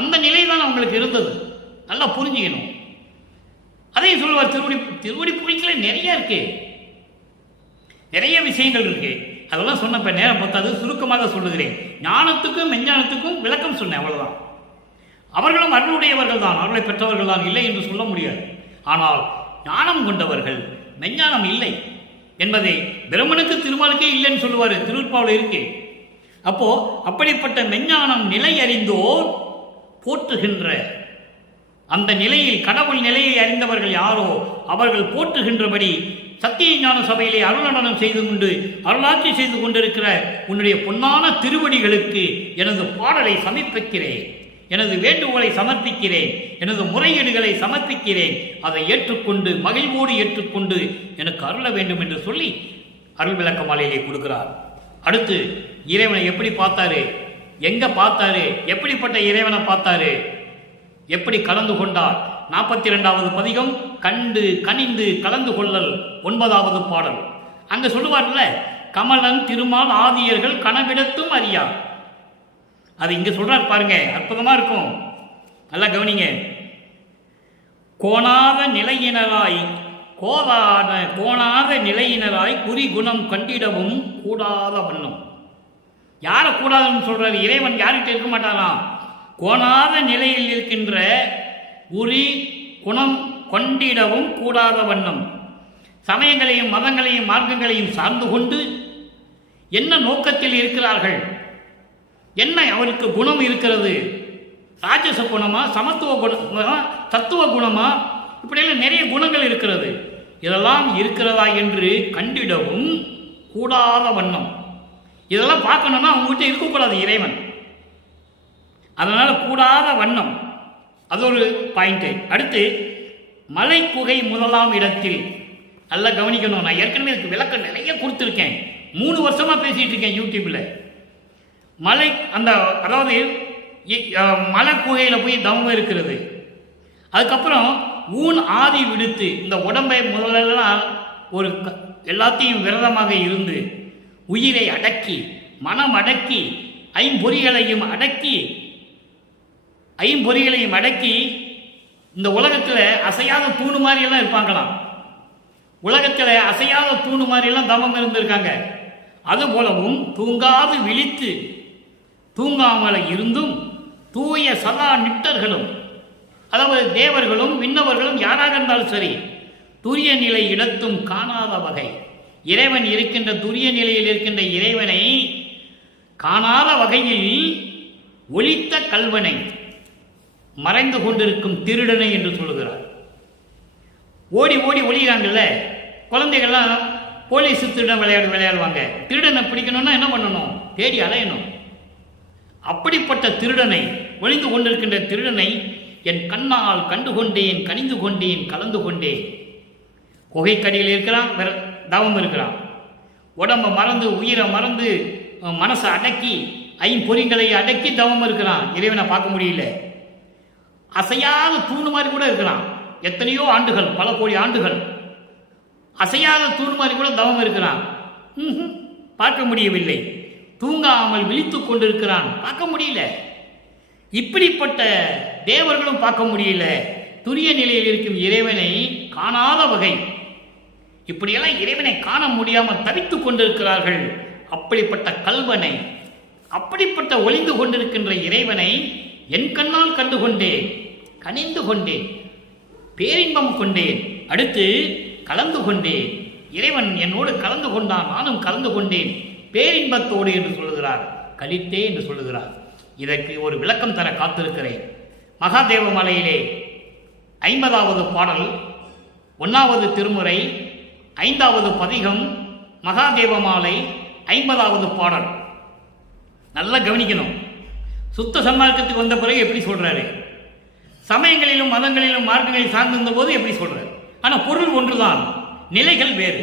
அந்த நிலை தான் அவங்களுக்கு இருந்தது. நல்லா புரிஞ்சுக்கணும். அதையும் சொல்லுவார். திருவடி புகழ்ச்சியில நிறைய இருக்கு, நிறைய விஷயங்கள் இருக்கு. அதெல்லாம் சொன்னப்ப நேரம் பார்த்தாது, சுருக்கமாக சொல்லுகிறேன். ஞானத்துக்கும் மெஞ்ஞானத்துக்கும் விளக்கம் சொன்னேன், அவ்வளவுதான். அவர்களும் அருளுடையவர்கள் தான், அருளை பெற்றவர்கள் தான், இல்லை என்று சொல்ல முடியாது. ஆனால் ஞானம் கொண்டவர்கள், மெஞ்ஞானம் இல்லை என்பதை பிரம்மனுக்கு திருமாலுக்கே இல்லைன்னு சொல்லுவார், திருப்பாவில் இருக்கு. அப்போ அப்படிப்பட்ட மெஞ்ஞானம் நிலை அறிந்தோர் போற்றுகின்ற அந்த நிலையில், கடவுள் நிலையை அறிந்தவர்கள் யாரோ அவர்கள் போற்றுகின்றபடி சத்திய ஞான சபையிலே அருளடனம் செய்து கொண்டு அருளாட்சி செய்து கொண்டிருக்கிற உன்னுடைய பொன்னான திருவடிகளுக்கு எனது பாடலை சமர்ப்பிக்கிறேன், எனது வேண்டுகோளை சமர்ப்பிக்கிறேன், எனது முறையீடுகளை சமர்ப்பிக்கிறேன். அதை ஏற்றுக்கொண்டு மகிழ்வோடு ஏற்றுக்கொண்டு எனக்கு அருள வேண்டும் என்று சொல்லி அருள் விளக்க மாலையிலே கொடுக்கிறார். அடுத்து இறைவனை எப்படி பார்த்தாரு, எங்க பார்த்தாரு, எப்படிப்பட்ட இறைவனை பார்த்தாரு, எப்படி கலந்து கொண்டார். 42வது பதிகம் கண்டு கனிந்து கலந்து கொள்ளல் 9வது பாடல். அங்க சொல்லுவார்ல, கமலன் திருமால் ஆதியர்கள் கனவிடத்தும் அறியார். அது இங்க சொல்றார் பாருங்க, அற்புதமா இருக்கும். நல்லா கவனிங்க. கோணாத நிலையினராய் குறி குணம் கண்டிடவும் கூடாத வண்ணம். யாரை கூடாதுன்னு சொல்றாரு? இறைவன் யார்கிட்ட இருக்க மாட்டாராம். கோணாத நிலையில் இருக்கின்ற உரி குணம் கொண்டிடவும் கூடாத வண்ணம், சமயங்களையும் மதங்களையும் மார்க்கங்களையும் சார்ந்து கொண்டு என்ன நோக்கத்தில் இருக்கிறார்கள், என்ன அவருக்கு குணம் இருக்கிறது, ராஜச குணமா, சமத்துவ குணமா, தத்துவ குணமா, இப்படியெல்லாம் நிறைய குணங்கள் இருக்கிறது. இதெல்லாம் இருக்கிறதா என்று கண்டிடவும் கூடாத வண்ணம். இதெல்லாம் பார்க்கணும்னா அவங்ககிட்ட இருக்கக்கூடாது இறைவன். அதனால கூடாத வண்ணம், அது ஒரு பாயிண்ட். அடுத்து மலை குகை முதலாம் இடத்தில். நல்லா கவனிக்கணும். நான் ஏற்கனவே இதுக்கு விளக்கம் நிறைய கொடுத்துருக்கேன். 3 வருஷமா பேசிட்டு இருக்கேன் யூடியூப்ல. மலை அந்த அதாவது மலை குகையில் போய் தவம் இருக்கிறது. அதுக்கப்புறம் ஊன் ஆதி விடுத்து இந்த உடம்பை முதலெல்லாம் ஒரு எல்லாத்தையும் விரதமாக இருந்து உயிரை அடக்கி மனம் அடக்கி ஐம்பொறிகளையும் அடக்கி இந்த உலகத்தில் அசையாத தூணு மாதிரியெல்லாம் இருப்பாங்களாம். உலகத்தில் அசையாத தூணு மாதிரியெல்லாம் தவம் இருந்திருக்காங்க. அதுபோலவும் தூங்காது விழித்து தூங்காமல் இருந்தும் தூய சதா நிட்டர்களும், அதாவது தேவர்களும் விண்ணவர்களும் யாராக இருந்தாலும் சரி, துரிய நிலை இடத்தும் காணாத வகை இறைவன் இருக்கின்ற துரிய நிலையில் இருக்கின்ற இறைவனை காணாத வகையில் ஒளித்த கல்வனை மறைந்து கொண்டிருக்கும் திருடனை என்று சொல்லுகிறார். ஓடி ஓடி ஒளிகிறாங்கல்ல குழந்தைகள்லாம், போலீஸு திருடன் விளையாடுவாங்க. திருடனை பிடிக்கணும்னா என்ன பண்ணணும்? தேடி அலையணும். அப்படிப்பட்ட திருடனை, ஒளிந்து கொண்டிருக்கின்ற திருடனை என் கண்ணால் கண்டுகொண்டேன், கனிந்து கொண்டேன், கலந்து கொண்டேன். குகைக்கடியில் இருக்கிறான், தவம் இருக்கிறான். உடம்பை மறந்து உயிரை மறந்து மனசை அடக்கி ஐம்பொறிகளை அடக்கி தவம் இருக்கிறான். இறைவனை பார்க்க முடியல. அசையாத தூணு மாதிரி கூட இருக்கிறான். எத்தனையோ ஆண்டுகள், பல கோடி ஆண்டுகள் அசையாத தூண் மாதிரி கூட தவம் இருக்கிறான். பார்க்க முடியவில்லை. தூங்காமல் விழித்துக் கொண்டிருக்கிறான், பார்க்க முடியல. இப்படிப்பட்ட தேவர்களும் பார்க்க முடியல. துரிய நிலையில் இருக்கும் இறைவனை காணாத வகை, இப்படியெல்லாம் இறைவனை காண முடியாமல் தவித்துக் கொண்டிருக்கிறார்கள். அப்படிப்பட்ட கல்வனை, அப்படிப்பட்ட ஒளிந்து கொண்டிருக்கின்ற இறைவனை என் கண்ணால் கண்டு கொண்டேன், கனிந்து கொண்டேன், பேரின்பம் கொண்டேன், அடுத்து கலந்து கொண்டேன். இறைவன் என்னோடு கலந்து கொண்டான், நானும் கலந்து கொண்டேன் பேரின்பத்தோடு என்று சொல்லுகிறார், கலித்தே என்று சொல்லுகிறார். இதற்கு ஒரு விளக்கம் தர காத்திருக்கிறேன். மகாதேவ மலையிலே 50வது பாடல், 1வது திருமுறை, 5வது பதிகம், மகாதேவ மாலை 50வது பாடல். நல்லா கவனிக்கணும். சுத்த சன்மார்க்கத்துக்கு வந்த பிறகு எப்படி சொல்றாரு, சமயங்களிலும் மதங்களிலும் மார்க்கங்களில் சார்ந்திருந்த போது எப்படி சொல்றாரு. ஆனால் பொருள் ஒன்றுதான், நிலைகள் வேறு.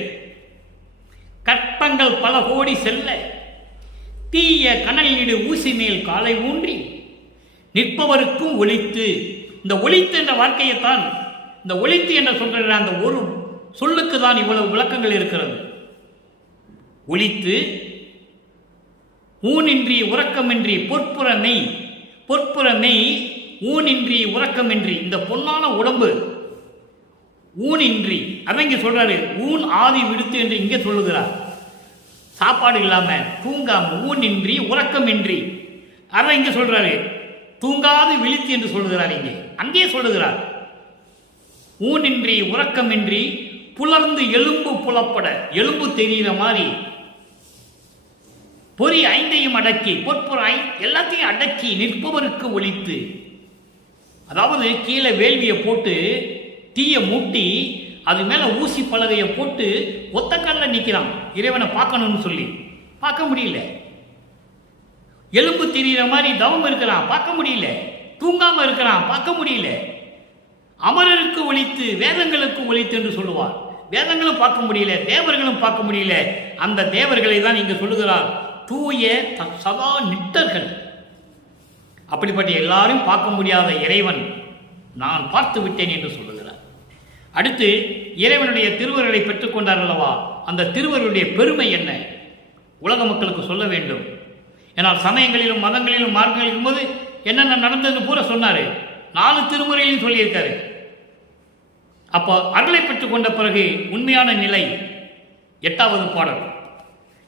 கற்பங்கள் பல கோடி செல்ல தீய கனல் நீடு ஊசி மேல் காலை ஊன்றி நிற்பவருக்கும் ஒளித்து. இந்த ஒளித்து என்ற வார்த்தையைத்தான், இந்த ஒளித்து என்ற சொல்ற அந்த ஒரு சொல்லுக்கு தான் இவ்வளவு விளக்கங்கள் இருக்கிறது. ஒளித்து ஊனின்றி உறக்கமின்றி பொற்புற மெய் ஊனின்றி உறக்கமின்றி, இந்த பொன்னான உடம்பு ஊனின்றி, அதான் இங்கே சொல்றாரு. ஊன் ஆதி விடுத்து என்று இங்கே சொல்லுகிறார். சாப்பாடு இல்லாம தூங்காம ஊனின்றி உறக்கமின்றி, அதான் இங்கே சொல்றாரு. தூங்காது விழித்து என்று சொல்லுகிறார். இங்கே அங்கே சொல்லுகிறார். ஊனின்றி உறக்கமின்றி புலர்ந்து எலும்பு புலப்பட, எலும்பு தெரிகிற மாதிரி பொறி 5ஐயும் அடக்கி, பொற்புற எல்லாத்தையும் அடக்கி நிற்பவருக்கு ஒளித்து. அதாவது கீழே வேள்வியை போட்டு தீயை மூட்டி அது மேல ஊசி பலகையை போட்டு ஒத்த கல்ல நிற்கிறான் இறைவனை பார்க்கணும்னு சொல்லி. பார்க்க முடியல. எலும்பு திரிகிற மாதிரி தவம் இருக்கிறான், பார்க்க முடியல. தூங்காம இருக்கிறான், பார்க்க முடியல. அமரருக்கு ஒளித்து, வேதங்களுக்கு ஒளித்து என்று சொல்லுவார். வேதங்களும் பார்க்க முடியல, தேவர்களும் பார்க்க முடியல. அந்த தேவர்களை தான் இங்கு சொல்லுகிறார், தூய சதா நிட்டர்கள். அப்படிப்பட்ட எல்லாரும் பார்க்க முடியாத இறைவன் நான் பார்த்து விட்டேன் என்று சொல்லுகிறார். அடுத்து இறைவனுடைய திருவருளை பெற்றுக்கொண்டார் அல்லவா, அந்த திருவருளுடைய பெருமை என்ன உலக மக்களுக்கு சொல்ல வேண்டும். ஏன்னால் சமயங்களிலும் மதங்களிலும் மார்க்கங்களிலும் போது என்னென்ன நடந்ததுன்னு பூரா சொன்னாரு. 4 திருமுறையிலும் சொல்லியிருக்காரு. அப்போ அருளை பெற்றுக்கொண்ட பிறகு உண்மையான நிலை 8வது பாடல்.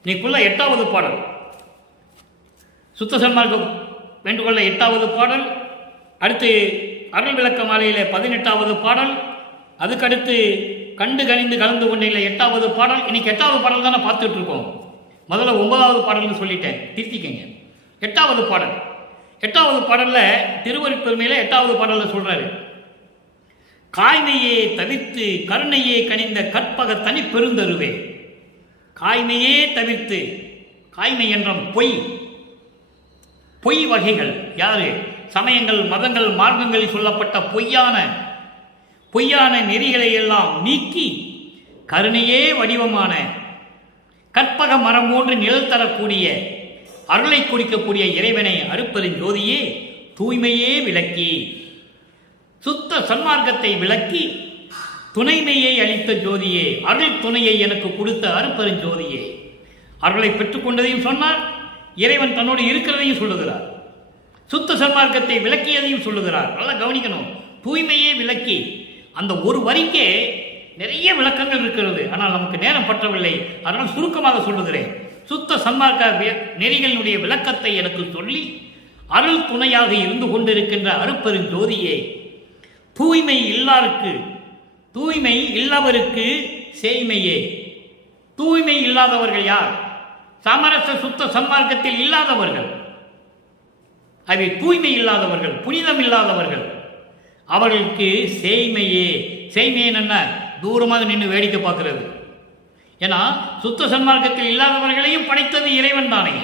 நீக்குள்ள 8வது பாடல் சுத்த சன்மார்க்கம் வேண்டுகொள்ள 8வது பாடல். அடுத்து அருள் விளக்க மாலையில் 18வது பாடல். அதுக்கடுத்து கண்டு கனிந்து கலந்து கொண்டில் 8வது பாடல். இன்னைக்கு 8வது பாடல் தானே பார்த்துட்டு இருக்கோம். முதல்ல 9வது பாடல்னு சொல்லிட்டேன், திருத்திக்கங்க. 8வது பாடல். 8வது பாடலில் திருவருட்பெருமையில் 8வது பாடலில் சொல்றாரு, காய்மையே தவிர்த்து கருணையே கனிந்த கற்பக தனி பெருந்தருவே. காய்மையே தவிர்த்து, காய்மை என்ற பொய் வகைகள் யாரு, சமயங்கள் மதங்கள் மார்க்கங்களில் சொல்லப்பட்ட பொய்யான நெறிகளை எல்லாம் நீக்கி கருணையே வடிவமான கற்பக மரம் போன்று நிழல் தரக்கூடிய அருளை குறிக்கக்கூடிய இறைவனை அருட்பெருஞ்சோதியே தூய்மையே விளக்கி சுத்த சன்மார்க்கத்தை விளக்கி துணைமையை அளித்த ஜோதியே அருள் துணையை எனக்கு கொடுத்த அருட்பெருஞ்சோதியே. அருளை பெற்றுக்கொண்டதையும் சொன்னார், இறைவன் தன்னோடு இருக்கிறதையும் சொல்லுகிறார், சுத்த சன்மார்க்கத்தை விளக்கியதையும் சொல்லுகிறார். நல்லா கவனிக்கணும். தூய்மையே விளக்கி அந்த ஒரு வரிக்கே நிறைய விளக்கங்கள் இருக்கிறது. ஆனால் நமக்கு நேரம் பற்றவில்லை, அதனால் சுருக்கமாக சொல்லுகிறேன். சுத்த சன்மார்க்க நெறிகளினுடைய விளக்கத்தை எனக்கு சொல்லி அருள் துணையாக இருந்து கொண்டிருக்கின்ற அருட்பெருஞ்சோதியே, தூய்மை இல்லாருக்கு தூய்மை இல்லவருக்கு சேய்மையே. தூய்மை இல்லாதவர்கள் யார்? சமரச சுத்த சன்மார்க்கத்தில் இல்லாதவர்கள். அவை தூய்மை இல்லாதவர்கள், புனிதம் இல்லாதவர்கள். அவர்களுக்கு சேய்மையே. சேய்மையே என்ன? தூரமாக நின்று வேடிக்கை பார்க்கிறது. ஏன்னா சுத்த சன்மார்க்கத்தில் இல்லாதவர்களையும் படைத்தது இறைவன் தானே.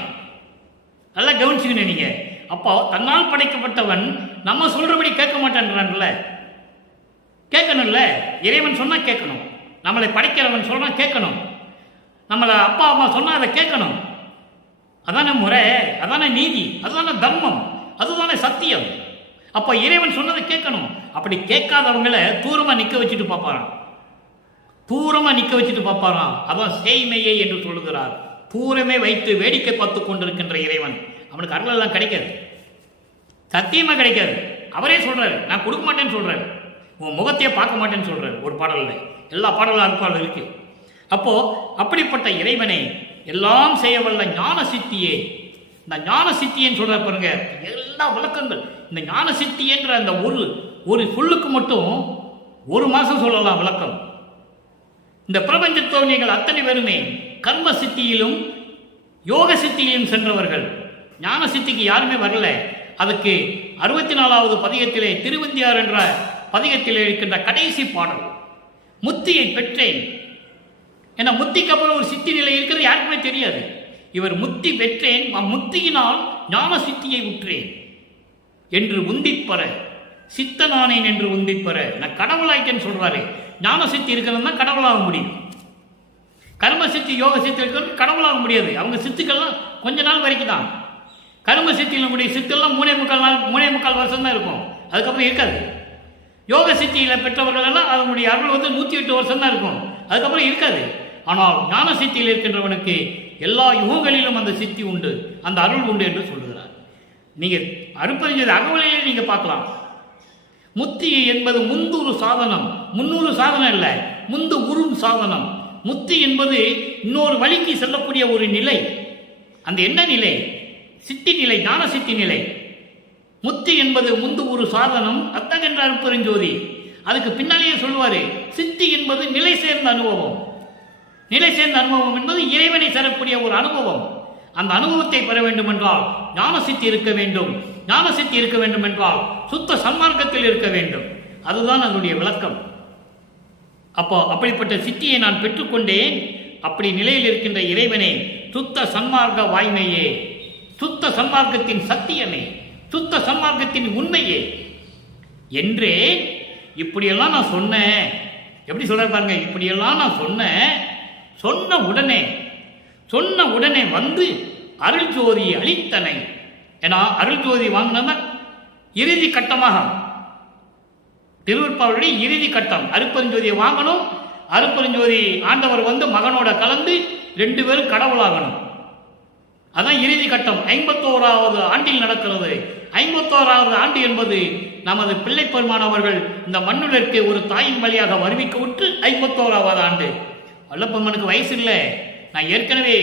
நல்லா கவனிச்சுக்கணும் நீங்க. அப்போ தன்னால் படைக்கப்பட்டவன் நம்ம சொல்றபடி கேட்க மாட்டேன்றான்ல, கேட்கணும்ல. இறைவன் சொன்னா கேட்கணும், நம்மளை படைக்கிறவன் சொன்னா கேட்கணும், நம்மளை அப்பா அம்மா சொன்னா அதை கேட்கணும். அதான முறை, அதான நீதி, அதுதானே தர்மம், அதுதானே சத்தியம். அப்போ இறைவன் சொன்னதை கேட்கணும். அப்படி கேட்காதவங்களை தூரமா நிக்க வச்சுட்டு பார்ப்பாராம், தூரமா நிக்க வச்சுட்டு பார்ப்பாராம். அதான் சேய்மையை என்று சொல்லுகிறார். தூரமே வைத்து வேடிக்கை பார்த்து கொண்டிருக்கின்ற இறைவன் அவனுக்கு அருள் எல்லாம் கிடைக்காது, சத்தியமா கிடைக்காது. அவரே சொல்றாரு, நான் கொடுக்க மாட்டேன்னு சொல்றாரு, உன் முகத்தையே பார்க்க மாட்டேன்னு சொல்றாரு. ஒரு பாடல்ல, எல்லா பாடலும் அருட்பாடல் இருக்கு. அப்போ அப்படிப்பட்ட இறைவனை எல்லாம் செய்ய வல்ல ஞான சித்தியே. இந்த ஞான சித்தியன்னு சொல்ற பாருங்க, எல்லா விளக்கங்கள். இந்த ஞான சித்தி என்ற அந்த ஒரு சொல்லுக்கு மட்டும் ஒரு மாசம் சொல்லலாம் விளக்கம். இந்த பிரபஞ்சத்தோடு நீங்கள் அத்தனை பேருமே கர்ம சித்தியிலும் யோக சித்தியிலும் சென்றவர்கள். ஞான சித்திக்கு யாருமே வரல. அதுக்கு 64வது பதிகத்திலே திருவந்தியார் என்ற பதிகத்திலே இருக்கின்ற கடைசி பாடல், முத்தியை பெற்றேன். ஏன்னா முத்திக்கு அப்புறம் ஒரு சித்தி நிலை இருக்கிறது யாருக்குமே தெரியாது. இவர் முத்தி பெற்றேன், முத்தியினால் ஞான சித்தியை உற்றேன் என்று உந்திப்பற சித்தனானேன் என்று உந்திப்பற. நான் கடவுளாயிட்டேன்னு சொல்றாரு. ஞான சித்தி இருக்கிறதுனா கடவுளாக முடியும். கர்ம சித்தி யோக சித்தி இருக்கிறது கடவுளாக முடியாது. அவங்க சித்துக்கள்லாம் கொஞ்ச நாள் வரைக்கும் தான். கர்ம சித்தியினுடைய சித்தெல்லாம் 3.25 வருஷம் தான் இருக்கும், அதுக்கப்புறம் இருக்காது. யோக சித்தியில் பெற்றவர்கள் எல்லாம் அதனுடைய அருள் 108 வருஷம் தான் இருக்கும், அதுக்கப்புறம் இருக்காது. ஆனால் ஞான சித்தியில் இருக்கின்றவனுக்கு எல்லா யுகங்களிலும் அந்த சித்தி உண்டு, அந்த அருள் உண்டு என்று சொல்லுகிறார். நீங்க அருட்பெருஞ்சோதி அகவலையிலே நீங்க பார்க்கலாம். முத்தி என்பது முந்துரு சாதனம், 300 சாதனம் இல்லை, முந்து உரும் சாதனம். முத்தி என்பது இன்னொரு வழிக்கு செல்லக்கூடிய ஒரு நிலை. அந்த என்ன நிலை? சித்தி நிலை, ஞான சித்தி நிலை. முத்தி என்பது முந்து ஒரு சாதனம், அத்தகென்ற அருட்பெருஞ்சோதி. அதுக்கு பின்னாலேயே சொல்லுவாரு, சித்தி என்பது நிலை சேர்ந்த அனுபவம். நிலை சேர்ந்த அனுபவம் என்பது இறைவனை சேரக்கூடிய ஒரு அனுபவம். அந்த அனுபவத்தை பெற வேண்டும் என்றால் ஞான சித்தி இருக்க வேண்டும். ஞான சித்தி இருக்க வேண்டும் என்றால் சுத்த சன்மார்க்கத்தில் இருக்க வேண்டும். அதுதான் அதனுடைய விளக்கம். அப்போ அப்படிப்பட்ட சித்தியை நான் பெற்றுக்கொண்டேன். அப்படி நிலையில் இருக்கின்ற இறைவனே, சுத்த சன்மார்க்க வாய்மையே, சுத்த சன்மார்க்கத்தின் சத்தியமே, சுத்த சன்மார்க்கத்தின் உண்மையே என்றே இப்படியெல்லாம் நான் சொன்னேன். எப்படி சொல்ற பாருங்க, இப்படியெல்லாம் நான் சொன்னேன். சொன்ன உடனே வந்து அருள் ஜோதி அளித்தனை. ஏன்னா அருள் ஜோதி வாங்கினா இறுதி கட்டமாக, திருவருட்பாவுடைய இறுதி கட்டம் அருட்பெருஞ்சோதியை வாங்கணும். அருட்பெருஞ்சோதி ஆண்டவர் வந்து மகனோட கலந்து 2 பேரும் கடவுளாகணும். அதான் இறுதி கட்டம். 51வது ஆண்டில் நடக்கிறது. 51வது ஆண்டு என்பது நமது பிள்ளை பெருமானவர்கள் இந்த மண்ணுலருக்கு ஒரு தாயின் வழியாக வருவிக்க விட்டு 51வது ஆண்டு. வல்லப்பெருமானுக்கு வயசு இல்லை. நான் ஏற்கனவே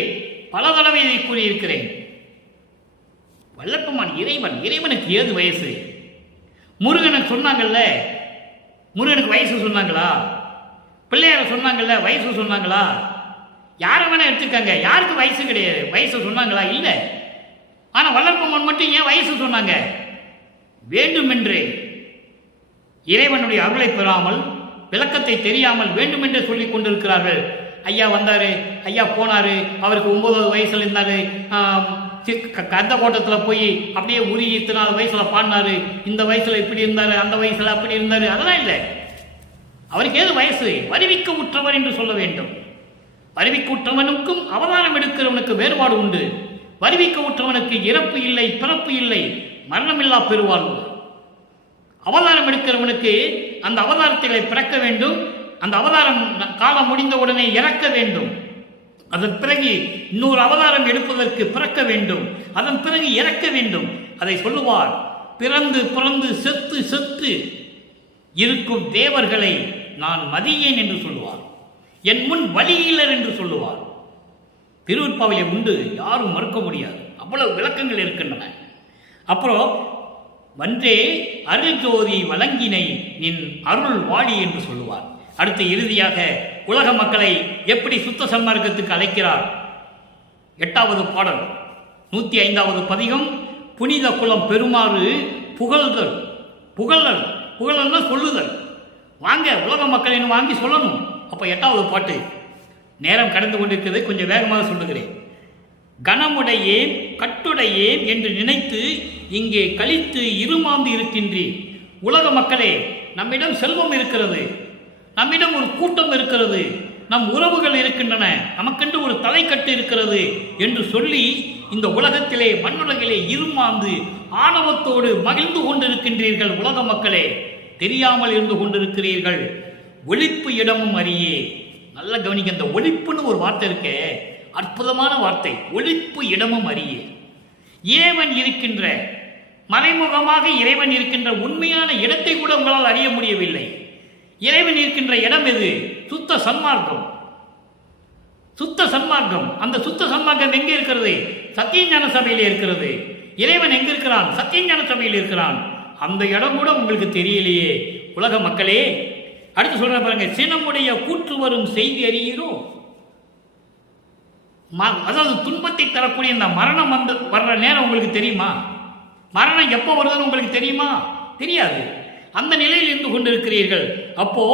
பல தடவை இதை கூறியிருக்கிறேன். வல்லப்பெருமான் இறைவன், இறைவனுக்கு ஏது வயசு? முருகனுக்கு சொன்னாங்கல்ல, முருகனுக்கு வயசு சொன்னாங்களா? பிள்ளையார சொன்னாங்கல்ல, வயசு சொன்னாங்களா? யாரை வேணா எடுத்துக்காங்க, யாருக்கு வயசு கிடையாது. வயசு சொன்னாங்களா? இல்லை. ஆனா வல்லப்பெருமான் மட்டும் ஏன் வயசு சொன்னாங்க? வேண்டுமென்றே இறைவனுடைய அருளை பெறாமல், விளக்கத்தை தெரியாமல் வேண்டுமென்றே சொல்லிக் கொண்டிருக்கிறார்கள். ஐயா வந்தாரு, ஐயா போனாரு, அவருக்கு 9வது வயசுல இருந்தாரு, கந்த கோட்டத்தில் போய் அப்படியே உருகி 4 வயசுல பாடினாரு, இந்த வயசுல இப்படி இருந்தாரு, அந்த வயசுல அப்படி இருந்தாரு. அதெல்லாம் இல்லை. அவருக்கு ஏது வயசு? வருவிக்க உற்றவர் என்று சொல்ல வேண்டும். வருவிக்க உற்றவனுக்கும் அவதாரம் எடுக்கிறவனுக்கு வேறுபாடு உண்டு. வருவிக்க உற்றவனுக்கு இறப்பு இல்லை, பிறப்பு இல்லை, மரணமில்லா பெருவாழ்வு. அவதாரம் எடுக்கிறவனுக்கு அந்த அவதாரத்திலே பிறக்க வேண்டும், அந்த அவதாரம் காலம் முடிந்தவுடனே இறக்க வேண்டும், அதன் பிறகு இன்னொரு அவதாரம் எடுப்பதற்கு பிறக்க வேண்டும், அதன் பிறகு இறக்க வேண்டும். அதை சொல்லுவார். பிறந்து பிறந்து செத்து செத்து இருக்கும் தேவர்களை நான் மதியேன் என்று சொல்லுவார். என் முன் வழியிலர் என்று சொல்லுவார். திருவருட்பாவிலே உண்டு, யாரும் மறுக்க முடியாது. அவ்வளவு விளக்கங்கள் இருக்கின்றன. அப்புறம் வன்றே அருள் ஜோதி வழங்கினை நின் அருள் வாழி என்று சொல்லுவார். அடுத்து இறுதியாக உலக மக்களை எப்படி சுத்த சன்மார்க்கத்துக்கு அழைக்கிறார். 8வது பாடல் 105வது பதிகம். புனித குலம் பெருமாறு புகழ்தல். புகழல்னா சொல்லுதல். வாங்க உலக மக்களின் வாங்கி சொல்லணும். அப்போ 8வது பாட்டு. நேரம் கடந்து கொண்டிருக்கிறது, கொஞ்சம் வேகமாக சொல்லுகிறேன். கனமுடையேன் கட்டுடையேன் என்று நினைத்து இங்கே கழித்து இருமாந்து இருக்கின்றேன். உலக மக்களே, நம்மிடம் செல்வம் இருக்கிறது, நம்மிடம் ஒரு கூட்டம் இருக்கிறது, நம் உறவுகள் இருக்கின்றன, நமக்கென்று ஒரு தலைக்கட்டு இருக்கிறது என்று சொல்லி இந்த உலகத்திலே மண்ணுலகிலே இருமாந்து ஆணவத்தோடு மகிழ்ந்து கொண்டிருக்கின்றீர்கள். உலக மக்களே, தெரியாமல் இருந்து கொண்டிருக்கிறீர்கள். ஒழிப்பு இடமும் அறியே. நல்ல கவனிக்க, அந்த ஒழிப்புன்னு ஒரு வார்த்தை இருக்கே, அற்புதமான வார்த்தை. ஒழிப்பு இடமும் அறியே. இறைவன் இருக்கின்ற, மறைமுகமாக இறைவன் இருக்கின்ற உண்மையான இடத்தை கூட உங்களால் அறிய முடியவில்லை. இறைவன் இருக்கின்ற இடம் எது? சுத்த சன்மார்க்கம். சுத்த சன்மார்க்கம். அந்த சுத்த சன்மார்க்கம் எங்கே இருக்கிறது? சத்தியஞான சபையில் இருக்கிறது. இறைவன் எங்க இருக்கிறான்? சத்தியஞான சபையில் இருக்கிறான். அந்த இடம் கூட உங்களுக்கு தெரியலையே உலக மக்களே. அடுத்து சொல்ற பாருங்க. சினமுடைய கூற்று வரும் செய்தி அறியீரோ. அதாவது துன்பத்தை தரக்கூடிய இந்த மரணம் வர்ற நேரம் உங்களுக்கு தெரியுமா? மரணம் எப்போ வருதுன்னு உங்களுக்கு தெரியுமா? தெரியாது. அந்த நிலையில் இருந்து கொண்டிருக்கிறீர்கள். அப்போ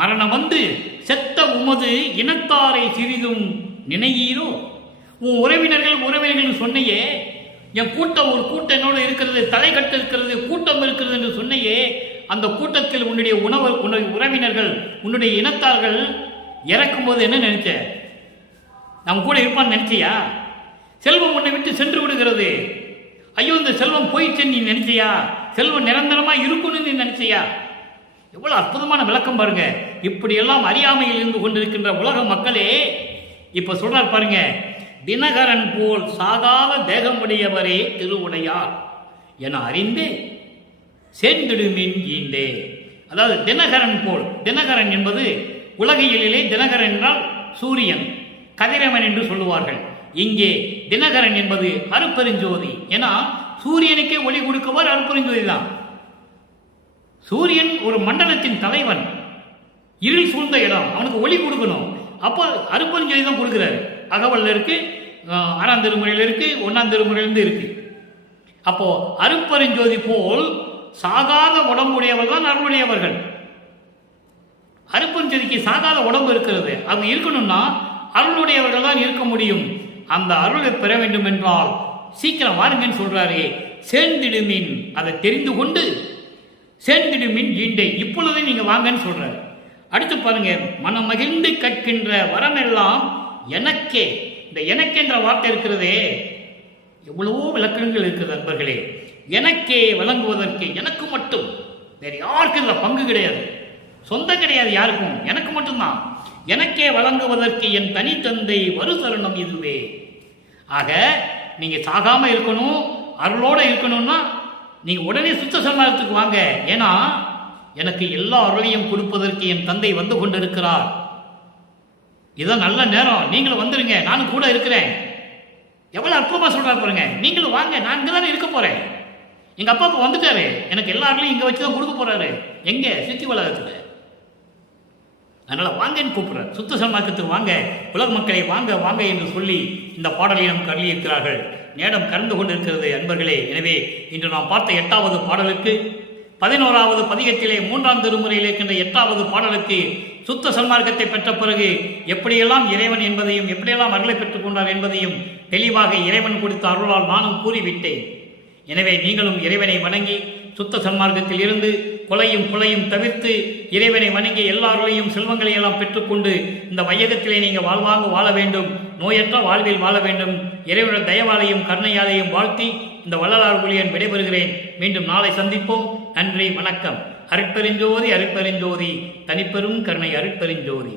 மரணம் வந்து செத்த உமது இனத்தாரை சிறிதும் நினையீரோ. உன் உறவினர்கள் சொன்னையே, என் கூட்டம் ஒரு கூட்டம் என்னோட இருக்கிறது, தலைக்கட்டு இருக்கிறது, கூட்டம் இருக்கிறது என்று சொன்னையே, அந்த கூட்டத்தில் உன்னுடைய உன்னுடைய உறவினர்கள், உன்னுடைய இனத்தார்கள் இறக்கும் போது என்ன நினைச்ச? நம்ம கூட இருப்பான்னு நினைச்சியா? செல்வம் உன்னை விட்டு சென்று விடுகிறது. ஐயோ, இந்த செல்வம் போயிடுச்சுன்னு நீ நினைச்சியா? செல்வம் நிரந்தரமா இருக்குன்னு நீ நினைச்சியா? எவ்வளவு அற்புதமான விளக்கம் பாருங்க. இப்படியெல்லாம் அறியாமையில் இருந்து கொண்டிருக்கின்ற உலக மக்களே, இப்ப சொல்றார் பாருங்க. தினகரன் போல் சாகாத தேகமுடையவரே திருவுடையார் என அறிந்தே சேர்ந்திடுமின் ஈண்டே. அதாவது தினகரன் போல். தினகரன் என்பது உலகியலிலே தினகரன் என்றால் சூரியன், கதிரவன் என்று சொல்லுவார்கள். இங்கே தினகரன் என்பது அருப்பெருஞ்சோதி. ஏன்னா சூரியனுக்கே ஒளி கொடுக்கவர் அருப்பெருஞ்சோதி தான். சூரியன் ஒரு மண்டலத்தின் தலைவன், இருள் சூழ்ந்த இடம், அவனுக்கு ஒளி கொடுக்கணும். அப்போ அருப்பெருஞ்சோதி தான் கொடுக்கிறாரு. அகவல்ல இருக்கு, 6ஆம் திருமுறையில் இருக்கு, 1ஆம் திருமுறையிலிருந்து இருக்கு. அப்போ அருப்பெருஞ்சோதி போல் சாகாத உடம்புடையவர்கள் தான் அருளுடையவர்கள். அருப்பெருஞ்சோதிக்கு சாகாத உடம்பு இருக்கிறது. அது இருக்கணும்னா அருளுடையவர்கள் தான் இருக்க முடியும். அந்த அருளை பெற வேண்டும் என்றால் சீக்கிரம் வாருங்கன்னு சொல்றாரு. சேர்ந்திடுமின், அதை தெரிந்து கொண்டு சேர்ந்திடுமின் ஈண்டே, இப்பொழுதே நீங்க வாங்கன்னு சொல்றாரு. அடுத்து பாருங்க. மனம் மகிழ்ந்து கற்கின்ற வரமெல்லாம் எனக்கே. இந்த எனக்கு என்ற வார்த்தை இருக்கிறதே, எவ்வளவோ விளக்கங்கள் இருக்குது நண்பர்களே. எனக்கே வழங்குவதற்கு, எனக்கு மட்டும், வேற யாருக்கும் இந்த பங்கு கிடையாது, சொந்தம் கிடையாது யாருக்கும், எனக்கு மட்டும்தான். எனக்கே வழங்குவதற்கு என் தனித்தந்தை வருசரணம் இதுவே. ஆக நீங்க சாகாம இருக்கணும், அருளோட இருக்கணும்னா நீங்க உடனே சுத்த சன்மார்க்கத்துக்கு வாங்க. ஏன்னா எனக்கு எல்லா அருளையும் கொடுப்பதற்கு என் தந்தை வந்து கொண்டிருக்கிறார். இதான் நல்ல நேரம், நீங்களும் வந்துருங்க, நானும் கூட இருக்கிறேன். எவ்வளவு அற்புதமா சொல்றாரு பாருங்க. நீங்களும் வாங்க, நான் இங்க தானே இருக்க போறேன். எங்க அப்பா அப்பா வந்துட்டாரு, எனக்கு எல்லாருலையும் இங்க வச்சுதான் கொடுக்க போறாரு. எங்க? சித்தி உலகத்துல. அதனால வாங்கன்னு கூப்பிடுறார். சுத்த சன்மார்க்கத்துக்கு வாங்க, உலக மக்களை வாங்க வாங்க என்று சொல்லி இந்த பாடலை நமக்கு அருளியிருக்கிறார்கள். நேரம் கடந்து கொண்டிருக்கிறது அன்பர்களே. எனவே இன்று நாம் பார்த்த 8வது பாடலுக்கு 11வது பதிகத்திலே 3ஆம் திருமுறையில் இருக்கின்ற 8வது பாடலுக்கு சுத்த சன்மார்க்கத்தை பெற்ற பிறகு எப்படியெல்லாம் இறைவன் என்பதையும் எப்படியெல்லாம் அருளை பெற்றுக் கொண்டார் என்பதையும் தெளிவாக இறைவன் கொடுத்த அருளால் நானும் கூறிவிட்டேன். எனவே நீங்களும் இறைவனை வணங்கி சுத்த சன்மார்க்கத்தில் இருந்து கொலையும் கொலையும் தவிர்த்து இறைவனை வணங்கி எல்லாரோடையும் செல்வங்களை எல்லாம் பெற்றுக்கொண்டு இந்த வையகத்திலே நீங்கள் வாழ்வாங்க வாழ வேண்டும், நோயற்ற வாழ்வில் வாழ வேண்டும். இறைவனுடைய தயவாலையும் கருணையாலையும் வாழ்த்தி இந்த வள்ளலார் ஊழியன் விடைபெறுகிறேன். மீண்டும் நாளை சந்திப்போம். நன்றி, வணக்கம். அருட்பெருஞ்சோதி, அருட்பெருஞ்சோதி, தனிப்பெரும் கருணை அருட்பெருஞ்சோதி.